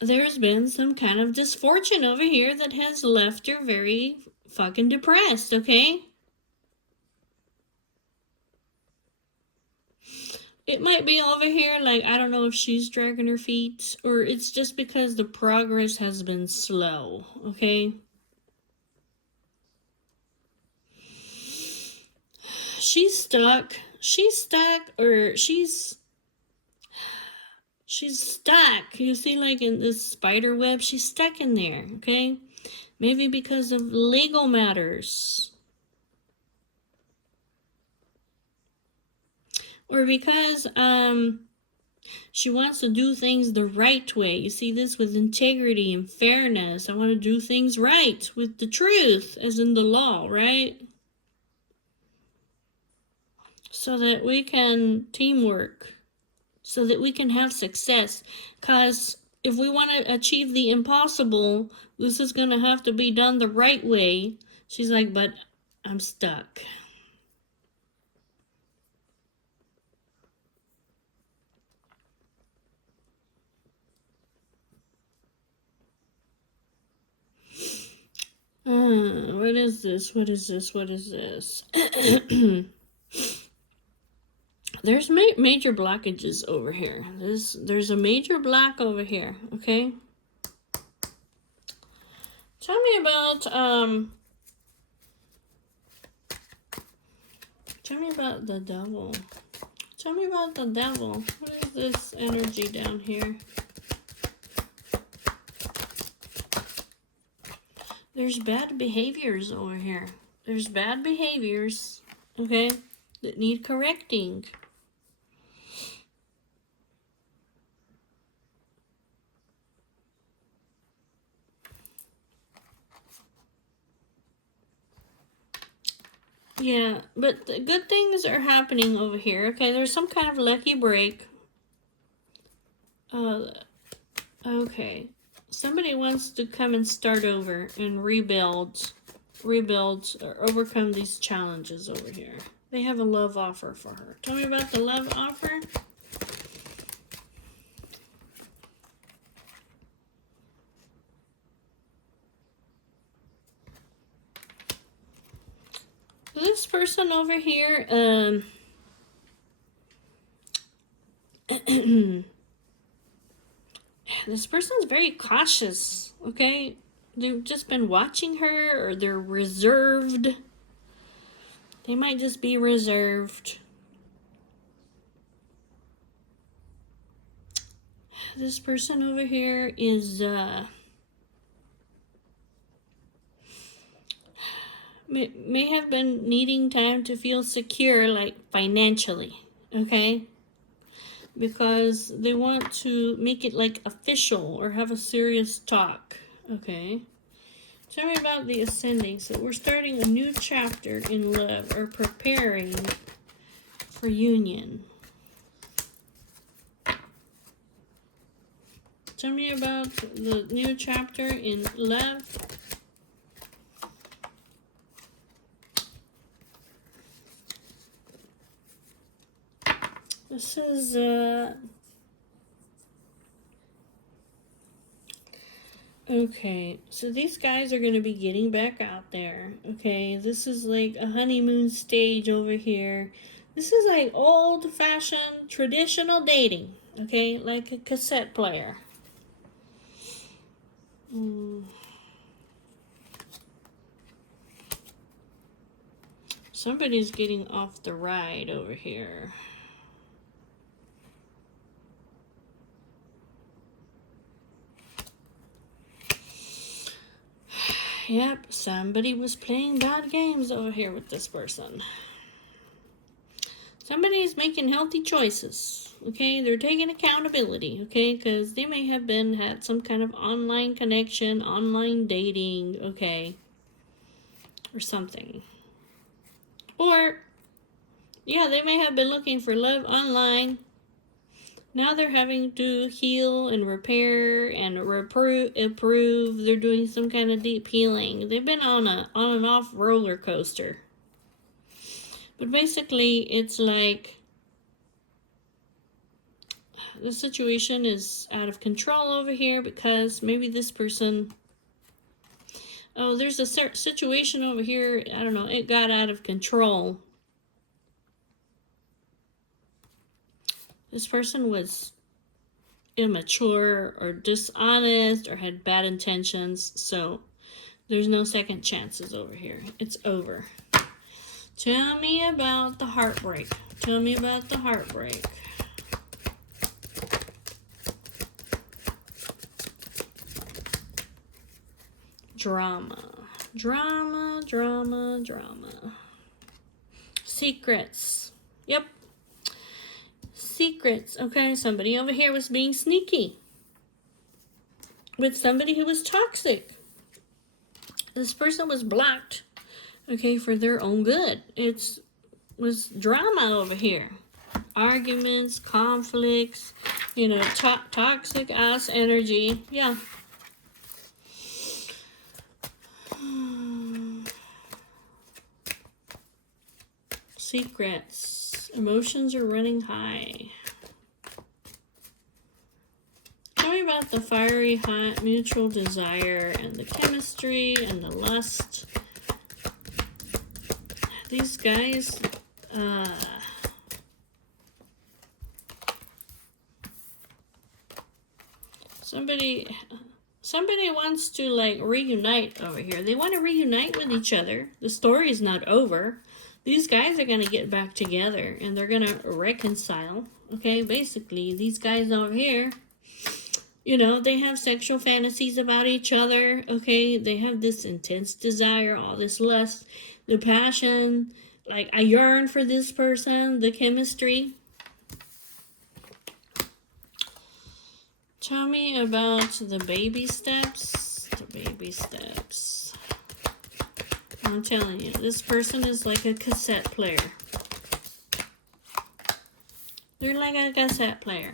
There's been some kind of misfortune over here that has left her very fucking depressed, okay? It might be over here, like, I don't know if she's dragging her feet, or it's just because the progress has been slow, okay? She's stuck, or she's stuck. You see, like in this spider web, she's stuck in there, okay? Maybe because of legal matters. Or because she wants to do things the right way. You see this with integrity and fairness. I want to do things right with the truth, as in the law, right? So that we can teamwork. So that we can have success. Because if we want to achieve the impossible, this is going to have to be done the right way. She's like, but I'm stuck. What is this? What is this? What is this? There's major blockages over here. There's a major block over here, okay? Tell me about the devil. Tell me about the devil. What is this energy down here? There's bad behaviors over here. There's bad behaviors, okay, that need correcting. Yeah, but the good things are happening over here. Okay, there's some kind of lucky break. Okay. Somebody wants to come and start over and rebuild or overcome these challenges over here. They have a love offer for her. Tell me about the love offer. This person over here, this person's very cautious, okay? They've just been watching her, or they're reserved. They might just be reserved. This person over here is, may have been needing time to feel secure, like financially, okay? Because they want to make it like official or have a serious talk, okay? Tell me about the ascending. So we're starting a new chapter in love, or preparing for union. Tell me about the new chapter in love. This is, okay, so these guys are going to be getting back out there, okay? This is like a honeymoon stage over here. This is like old-fashioned, traditional dating, okay? Like a cassette player. Somebody's getting off the ride over here. Yep, somebody was playing bad games over here with this person. Somebody's making healthy choices, okay? They're taking accountability, okay? Because they may have had some kind of online connection, online dating, okay? Or something. Or, yeah, they may have been looking for love online. Now they're having to heal and repair and improve. They're doing some kind of deep healing. They've been on and off roller coaster. But basically, it's like the situation is out of control over here because maybe this person... Oh, there's a situation over here. I don't know. It got out of control. This person was immature or dishonest or had bad intentions. So there's no second chances over here. It's over. Tell me about the heartbreak. Tell me about the heartbreak. Drama. Drama, drama, drama. Secrets. Yep. Secrets. Okay, somebody over here was being sneaky with somebody who was toxic. This person was blocked, okay, for their own good. It was drama over here. Arguments, conflicts, you know, toxic ass energy. Yeah. Secrets. Emotions are running high. Tell me about the fiery, hot, mutual desire and the chemistry and the lust. These guys, somebody wants to like reunite over here. They want to reunite with each other. The story's not over. These guys are going to get back together and they're going to reconcile. Okay, basically, these guys over here, you know, they have sexual fantasies about each other. Okay, they have this intense desire, all this lust, the passion. Like, I yearn for this person, the chemistry. Tell me about the baby steps. The baby steps. I'm telling you, this person is like a cassette player. They're like a cassette player.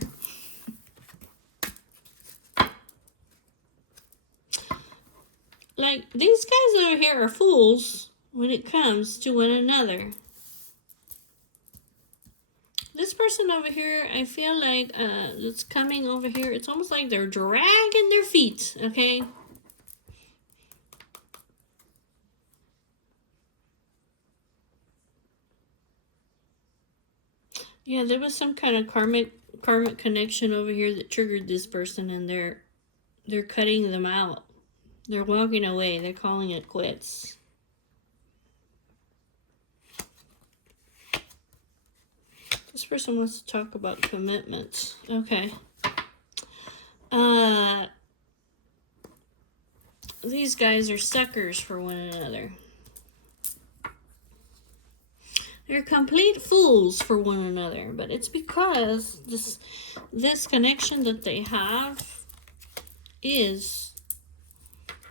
Like, these guys over here are fools when it comes to one another. This person over here, I feel like that's coming over here, it's almost like they're dragging their feet, okay? Yeah, there was some kind of karmic connection over here that triggered this person, and they're cutting them out. They're walking away. They're calling it quits. This person wants to talk about commitment. Okay. These guys are suckers for one another. They're complete fools for one another, but it's because this connection that they have is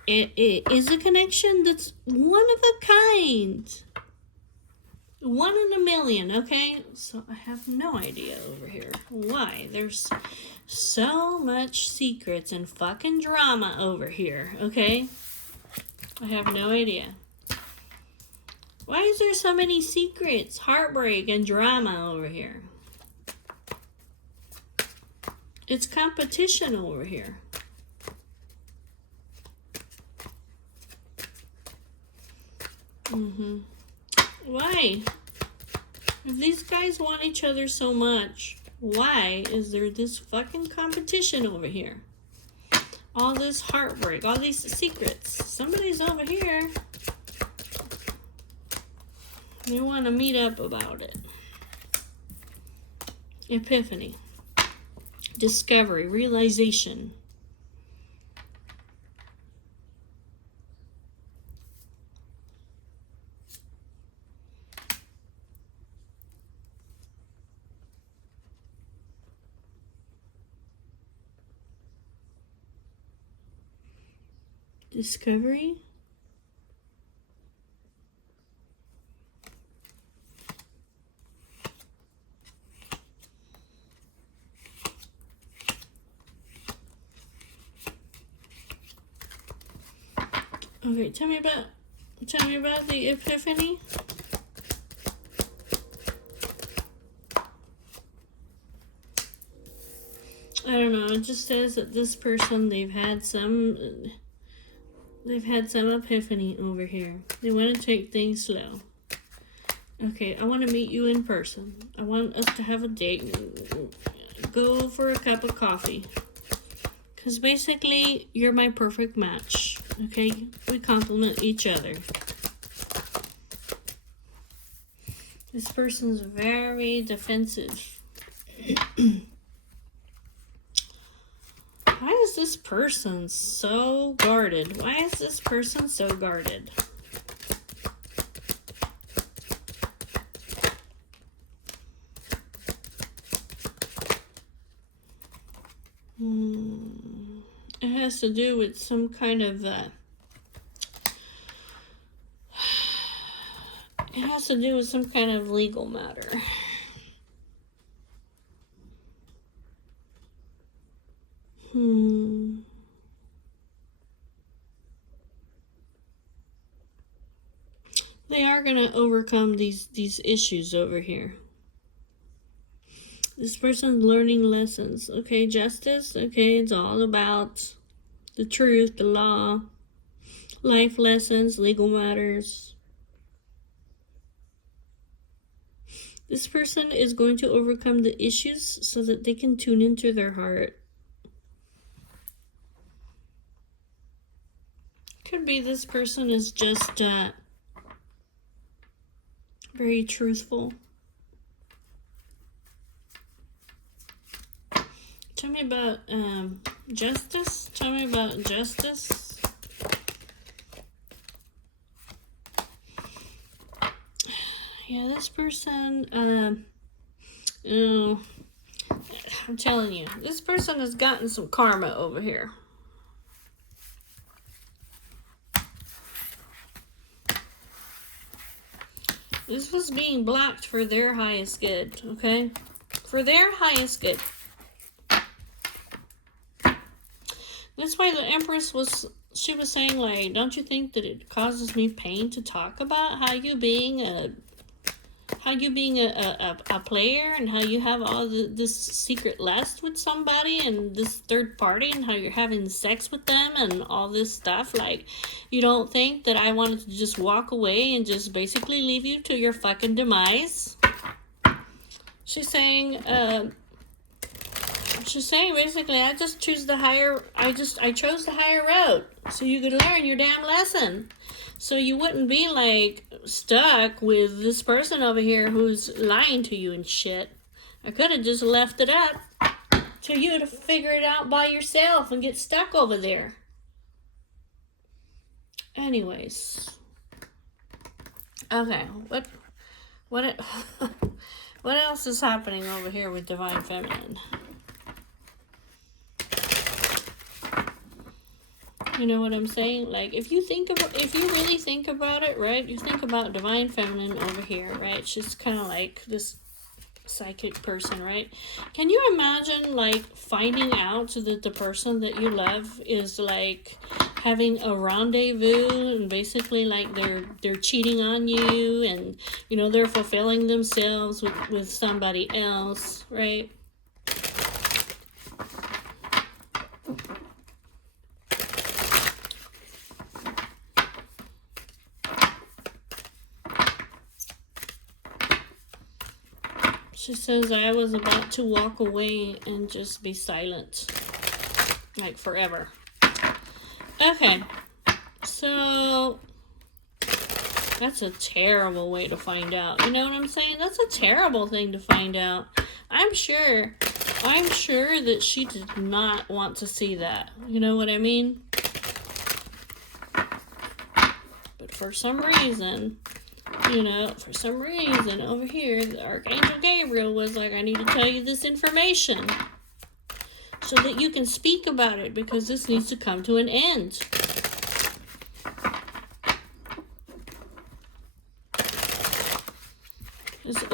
it is a connection that's one of a kind. 1 in a million, okay? So I have no idea over here why there's so much secrets and fucking drama over here, okay? I have no idea. Why is there so many secrets, heartbreak, and drama over here? It's competition over here. Why? If these guys want each other so much, why is there this fucking competition over here? All this heartbreak, all these secrets. Somebody's over here. They want to meet up about it. Epiphany. Discovery. Realization. Discovery. Okay, tell me about the epiphany. I don't know, it just says that this person, they've had some epiphany over here. They want to take things slow. Okay, I want to meet you in person. I want us to have a date. Go for a cup of coffee. Because basically, you're my perfect match. Okay? We complement each other. This person's very defensive. Why is this person so guarded? Why is this person so guarded? It has to do with some kind of it has to do with some kind of legal matter. They are going to overcome these issues over here. This person's learning lessons. Okay, justice. Okay, it's all about the truth, the law, life lessons, legal matters. This person is going to overcome the issues so that they can tune into their heart. Could be this person is just very truthful. Tell me about justice. Tell me about justice. Yeah, this person, I'm telling you, this person has gotten some karma over here. This was being blocked for their highest good, okay? For their highest good. That's why the Empress she was saying, like, don't you think that it causes me pain to talk about how you being a player, and how you have all this secret lust with somebody and this third party, and how you're having sex with them and all this stuff? Like, you don't think that I wanted to just walk away and just basically leave you to your fucking demise? She's saying basically, I chose the higher road so you could learn your damn lesson. So you wouldn't be, like, stuck with this person over here who's lying to you and shit. I could have just left it up to you to figure it out by yourself and get stuck over there. Anyways. Okay, what else is happening over here with Divine Feminine? You know what I'm saying? Like, if you really think about it, right? You think about Divine Feminine over here, right? She's kind of like this psychic person, right? Can you imagine, like, finding out that the person that you love is, like, having a rendezvous, and basically, like, they're cheating on you, and, you know, they're fulfilling themselves with somebody else, right? She says, I was about to walk away and just be silent. Like, forever. Okay. So, that's a terrible way to find out. You know what I'm saying? That's a terrible thing to find out. I'm sure that she did not want to see that. You know what I mean? But for some reason, over here, the Archangel Gabriel was like, I need to tell you this information so that you can speak about it, because this needs to come to an end.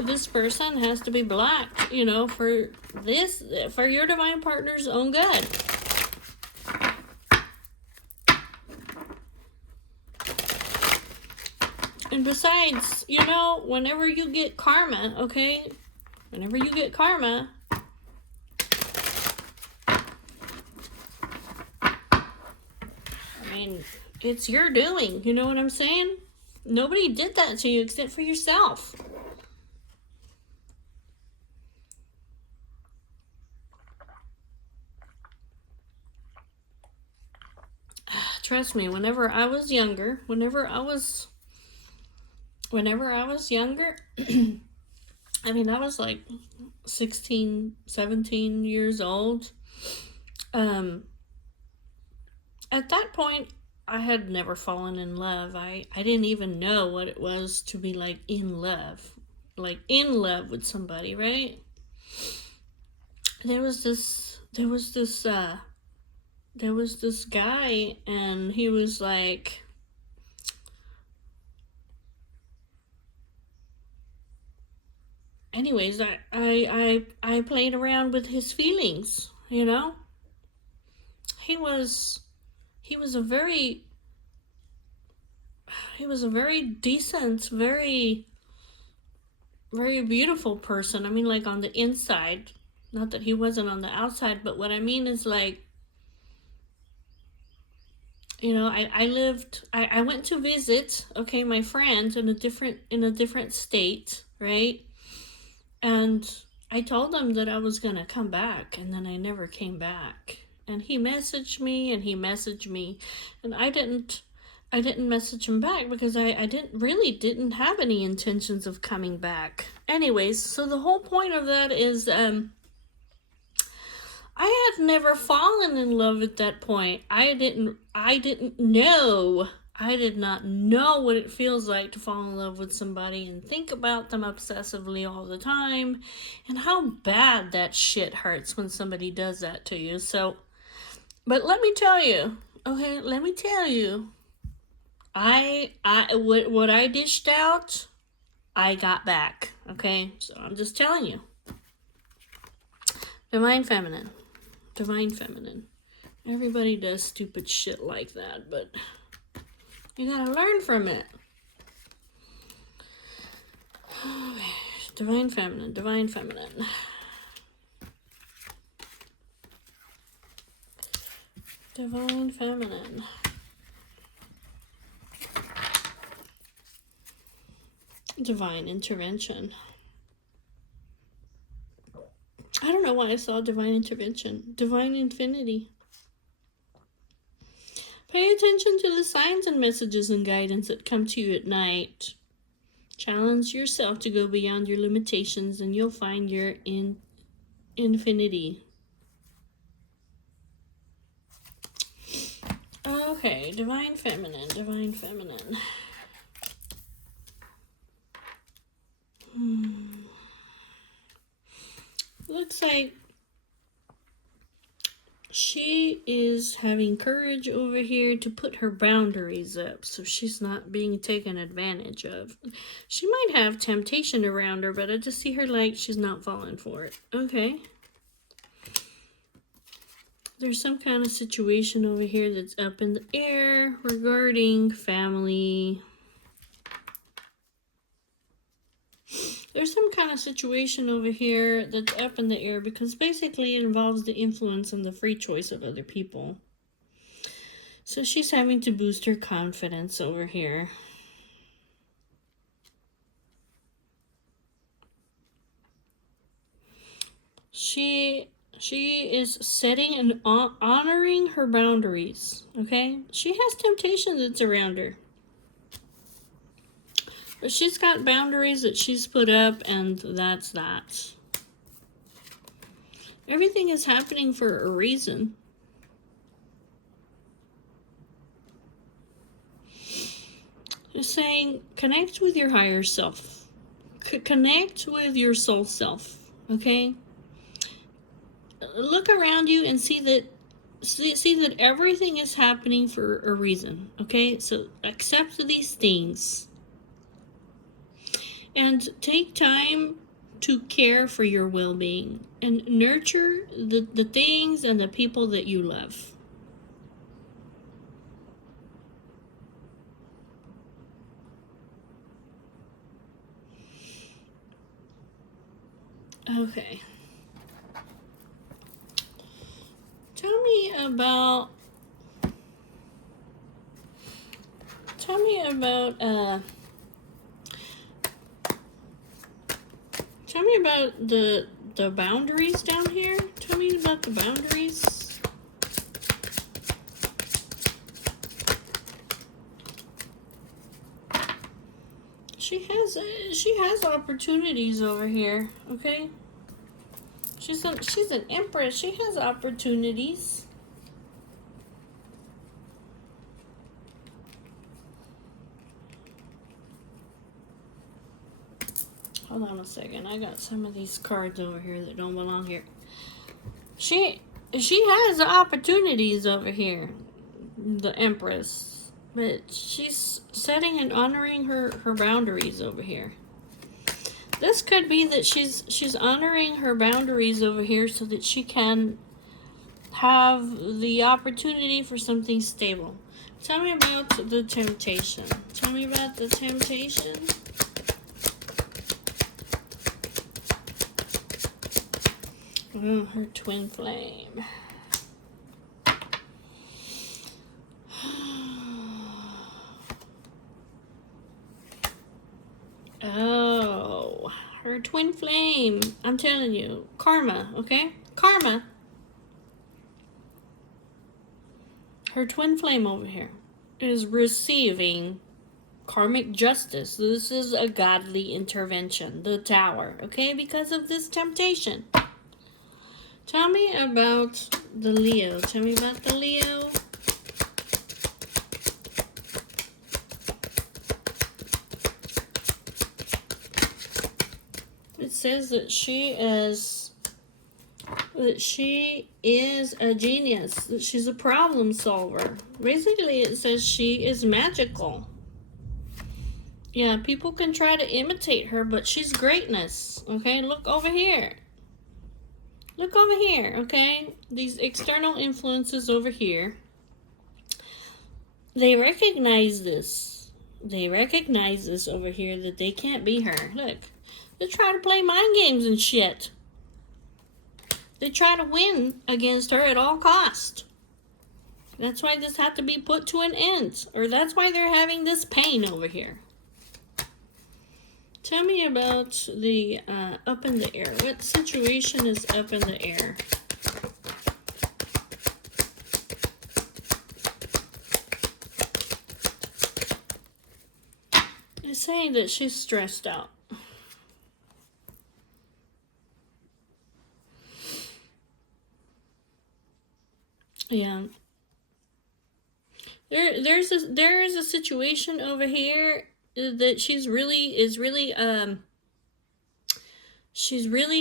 This person has to be blocked, you know, for your divine partner's own good. And besides, you know, whenever you get karma, okay? Whenever you get karma, I mean, it's your doing. You know what I'm saying? Nobody did that to you except for yourself. Trust me, whenever I was younger, I mean, I was like 16, 17 years old. At that point, I had never fallen in love. I didn't even know what it was to be, like, in love with somebody, right? There was this guy, and he was like, anyways, I played around with his feelings, you know? He was a very decent, very, very beautiful person. I mean, like, on the inside. Not that he wasn't on the outside, but what I mean is, like, you know, I went to visit, okay, my friend in a different state, right? And I told him that I was going to come back, and then I never came back. And he messaged me, and I didn't message him back because I didn't have any intentions of coming back. Anyways, so the whole point of that is, I had never fallen in love at that point. I did not know what it feels like to fall in love with somebody and think about them obsessively all the time, and how bad that shit hurts when somebody does that to you. So, but let me tell you, okay, what I dished out, I got back. Okay? So I'm just telling you. Divine Feminine. Divine Feminine. Everybody does stupid shit like that, but you gotta learn from it. Divine Feminine. Divine Feminine. Divine Feminine. Divine Intervention. I don't know why I saw Divine Intervention. Divine Infinity. Pay attention to the signs and messages and guidance that come to you at night. Challenge yourself to go beyond your limitations and you'll find your infinity. Okay, Divine Feminine, Divine Feminine. Looks like she is having courage over here to put her boundaries up so she's not being taken advantage of. She might have temptation around her, but I just see her like she's not falling for it. Okay. There's some kind of situation over here that's up in the air regarding family. There's some kind of situation over here that's up in the air because basically it involves the influence and the free choice of other people. So she's having to boost her confidence over here. She is setting and honoring her boundaries, okay? She has temptation that's around her. But she's got boundaries that she's put up, and that's that. Everything is happening for a reason. Just saying, connect with your higher self. Connect with your soul self, okay? Look around you and see that everything is happening for a reason, okay? So accept these things. And take time to care for your well-being and nurture the things and the people that you love. Okay. Tell me about the boundaries down here. Tell me about the boundaries. She has opportunities over here, okay? She's an empress. She has opportunities. Hold on a second. I got some of these cards over here that don't belong here. She has opportunities over here, the Empress, but she's setting and honoring her boundaries over here. This could be that she's honoring her boundaries over here so that she can have the opportunity for something stable. Tell me about the temptation. Tell me about the temptation. Oh, her twin flame. Oh, her twin flame. I'm telling you. Karma, okay? Karma. Her twin flame over here is receiving karmic justice. This is a godly intervention. The Tower, okay? Because of this temptation. Tell me about the Leo. Tell me about the Leo. It says that she is a genius, that she's a problem solver. Basically, it says she is magical. Yeah, people can try to imitate her, but she's greatness. Okay, look over here. Look over here, okay? These external influences over here, they recognize this. They recognize this over here that they can't be her. Look, they try to play mind games and shit. They try to win against her at all cost. That's why this had to be put to an end. Or that's why they're having this pain over here. Tell me about the up in the air. What situation is up in the air? It's saying that she's stressed out. Yeah. There is a situation over here that she's really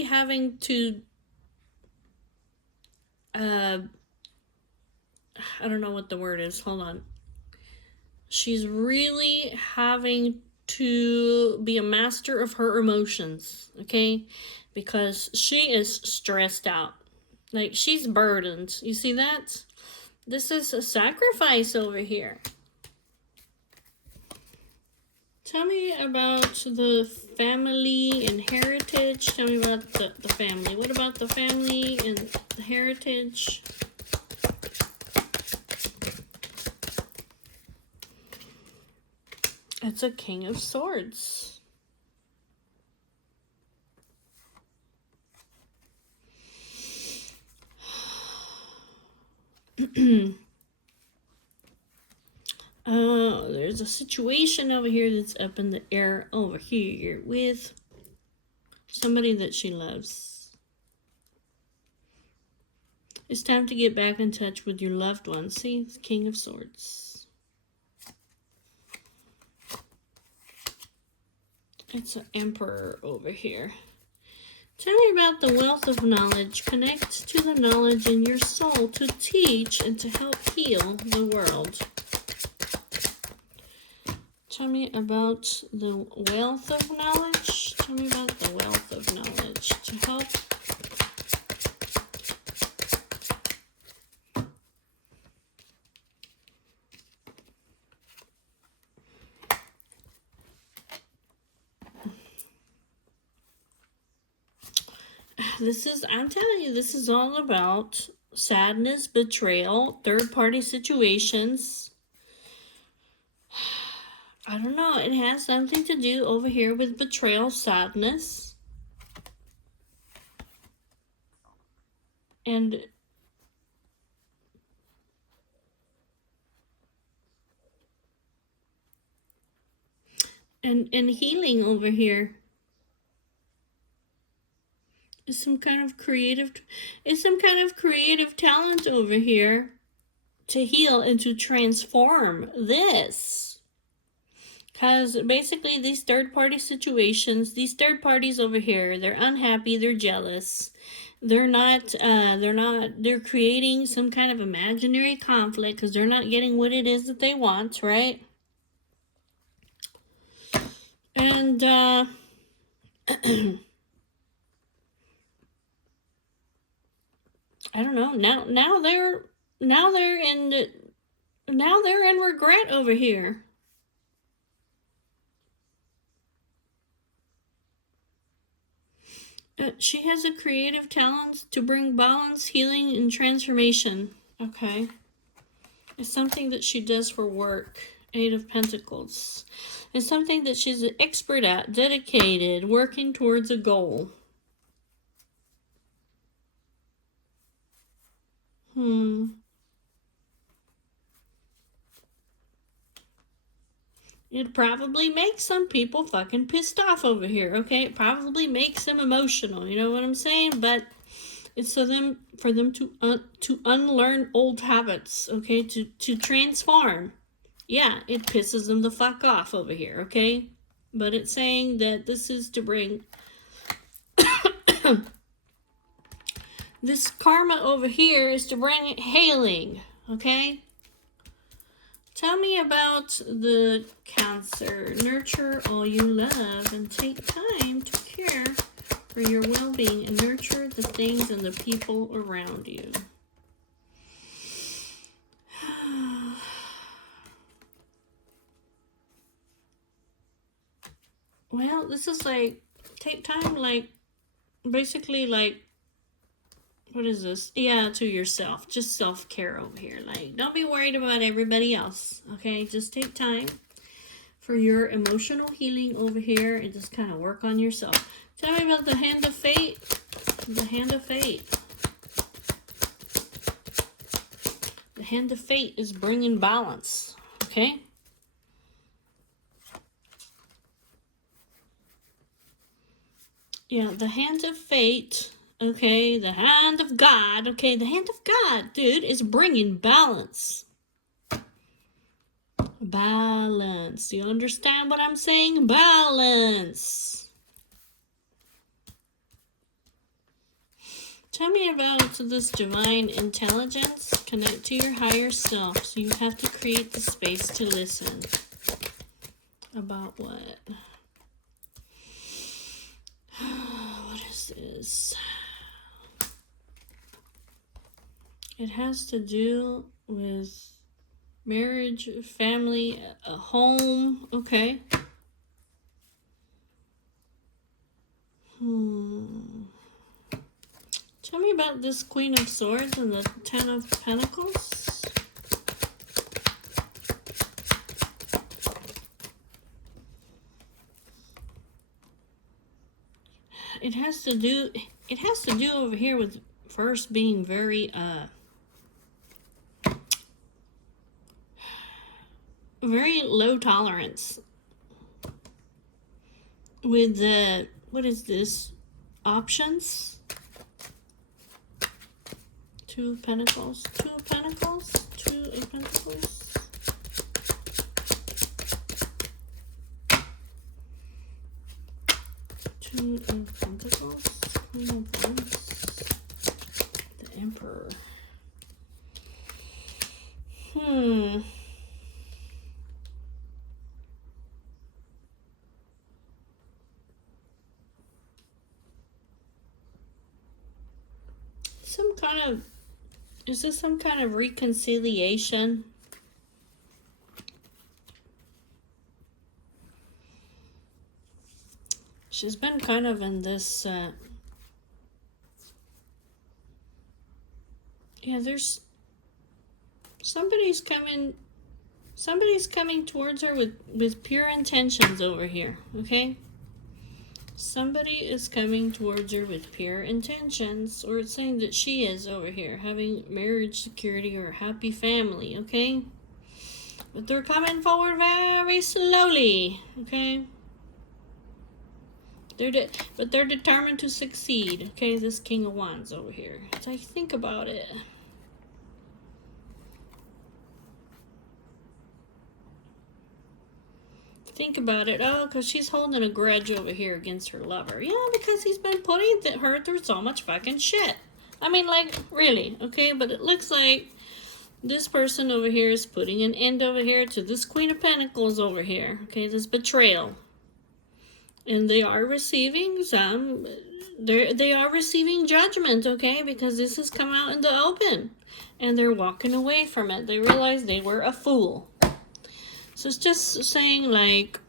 having to I don't know what the word is. Hold on. She's really having to be a master of her emotions, okay? Because she is stressed out. Like, she's burdened. You see that? This is a sacrifice over here. Tell me about the family and heritage. Tell me about the family. What about the family and the heritage? It's a King of Swords. There's a situation over here that's up in the air over here with somebody that she loves. It's time to get back in touch with your loved one. See, it's King of Swords. It's an Emperor over here. Tell me about the wealth of knowledge. Connect to the knowledge in your soul to teach and to help heal the world. Tell me about the wealth of knowledge. Tell me about the wealth of knowledge to help. I'm telling you, this is all about sadness, betrayal, third-party situations. I don't know, it has something to do over here with betrayal, sadness. And healing over here. Is some kind of creative talent over here to heal and to transform this. Because basically these third-party situations, these third parties over here, they're unhappy, they're jealous. They're creating some kind of imaginary conflict because they're not getting what it is that they want, right? And I don't know. Now they're in regret over here. She has a creative talent to bring balance, healing, and transformation. Okay. It's something that she does for work. 8 of Pentacles. It's something that she's an expert at, dedicated, working towards a goal. It probably makes some people fucking pissed off over here, okay? It probably makes them emotional, you know what I'm saying? But it's for them to unlearn old habits, okay? To transform. Yeah, it pisses them the fuck off over here, okay? But it's saying that this is to bring this karma over here is to bring healing, okay? Tell me about the Cancer. Nurture all you love and take time to care for your well-being and nurture the things and the people around you. Well, this is like, take time, like, basically, like, what is this? Yeah, to yourself. Just self-care over here. Like, don't be worried about everybody else, okay? Just take time for your emotional healing over here and just kind of work on yourself. Tell me about the Hand of Fate. The Hand of Fate. The Hand of Fate is bringing balance, okay? Yeah, the Hand of Fate, okay, the Hand of God, okay, the Hand of God, dude, is bringing balance. Balance. Do you understand what I'm saying? Balance. Tell me about this divine intelligence. Connect to your higher self. So you have to create the space to listen. About what? What is this? It has to do with marriage, family, a home. Okay. Tell me about this Queen of Swords and the Ten of Pentacles. It has to do over here with first being very very low tolerance with the, what is this, options. Two of Pentacles, Two of Pentacles, Two of Pentacles. Two of Pentacles, Queen of Wands, the Emperor. Some kind of, is this some kind of reconciliation? She's been kind of in this, yeah, there's, somebody's coming towards her with pure intentions over here, okay? Somebody is coming towards her with pure intentions, or it's saying that she is over here having marriage security or a happy family, okay? But they're coming forward very slowly, okay? But they're determined to succeed, okay? This King of Wands over here. As I think about it. Think about it. Oh, because she's holding a grudge over here against her lover. Yeah, because he's been putting her through so much fucking shit. I mean, like, really, okay? But it looks like this person over here is putting an end over here to this Queen of Pentacles over here. Okay, this betrayal. And they are receiving some... They are receiving judgment, okay? Because this has come out in the open. And they're walking away from it. They realize they were a fool. So it's just saying, like,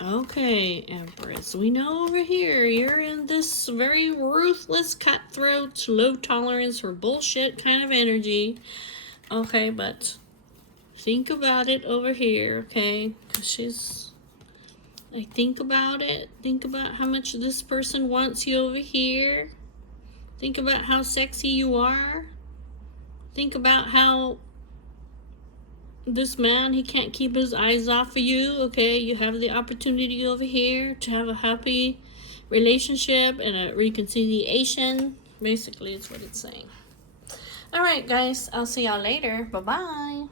okay, Empress, we know over here you're in this very ruthless, cutthroat, low tolerance for bullshit kind of energy. Okay, but think about it over here, okay? Because she's, like, think about it. Think about how much this person wants you over here. Think about how sexy you are. Think about how this man, he can't keep his eyes off of you, okay? You have the opportunity over here to have a happy relationship and a reconciliation. Basically, it's what it's saying. Alright, guys. I'll see y'all later. Bye-bye.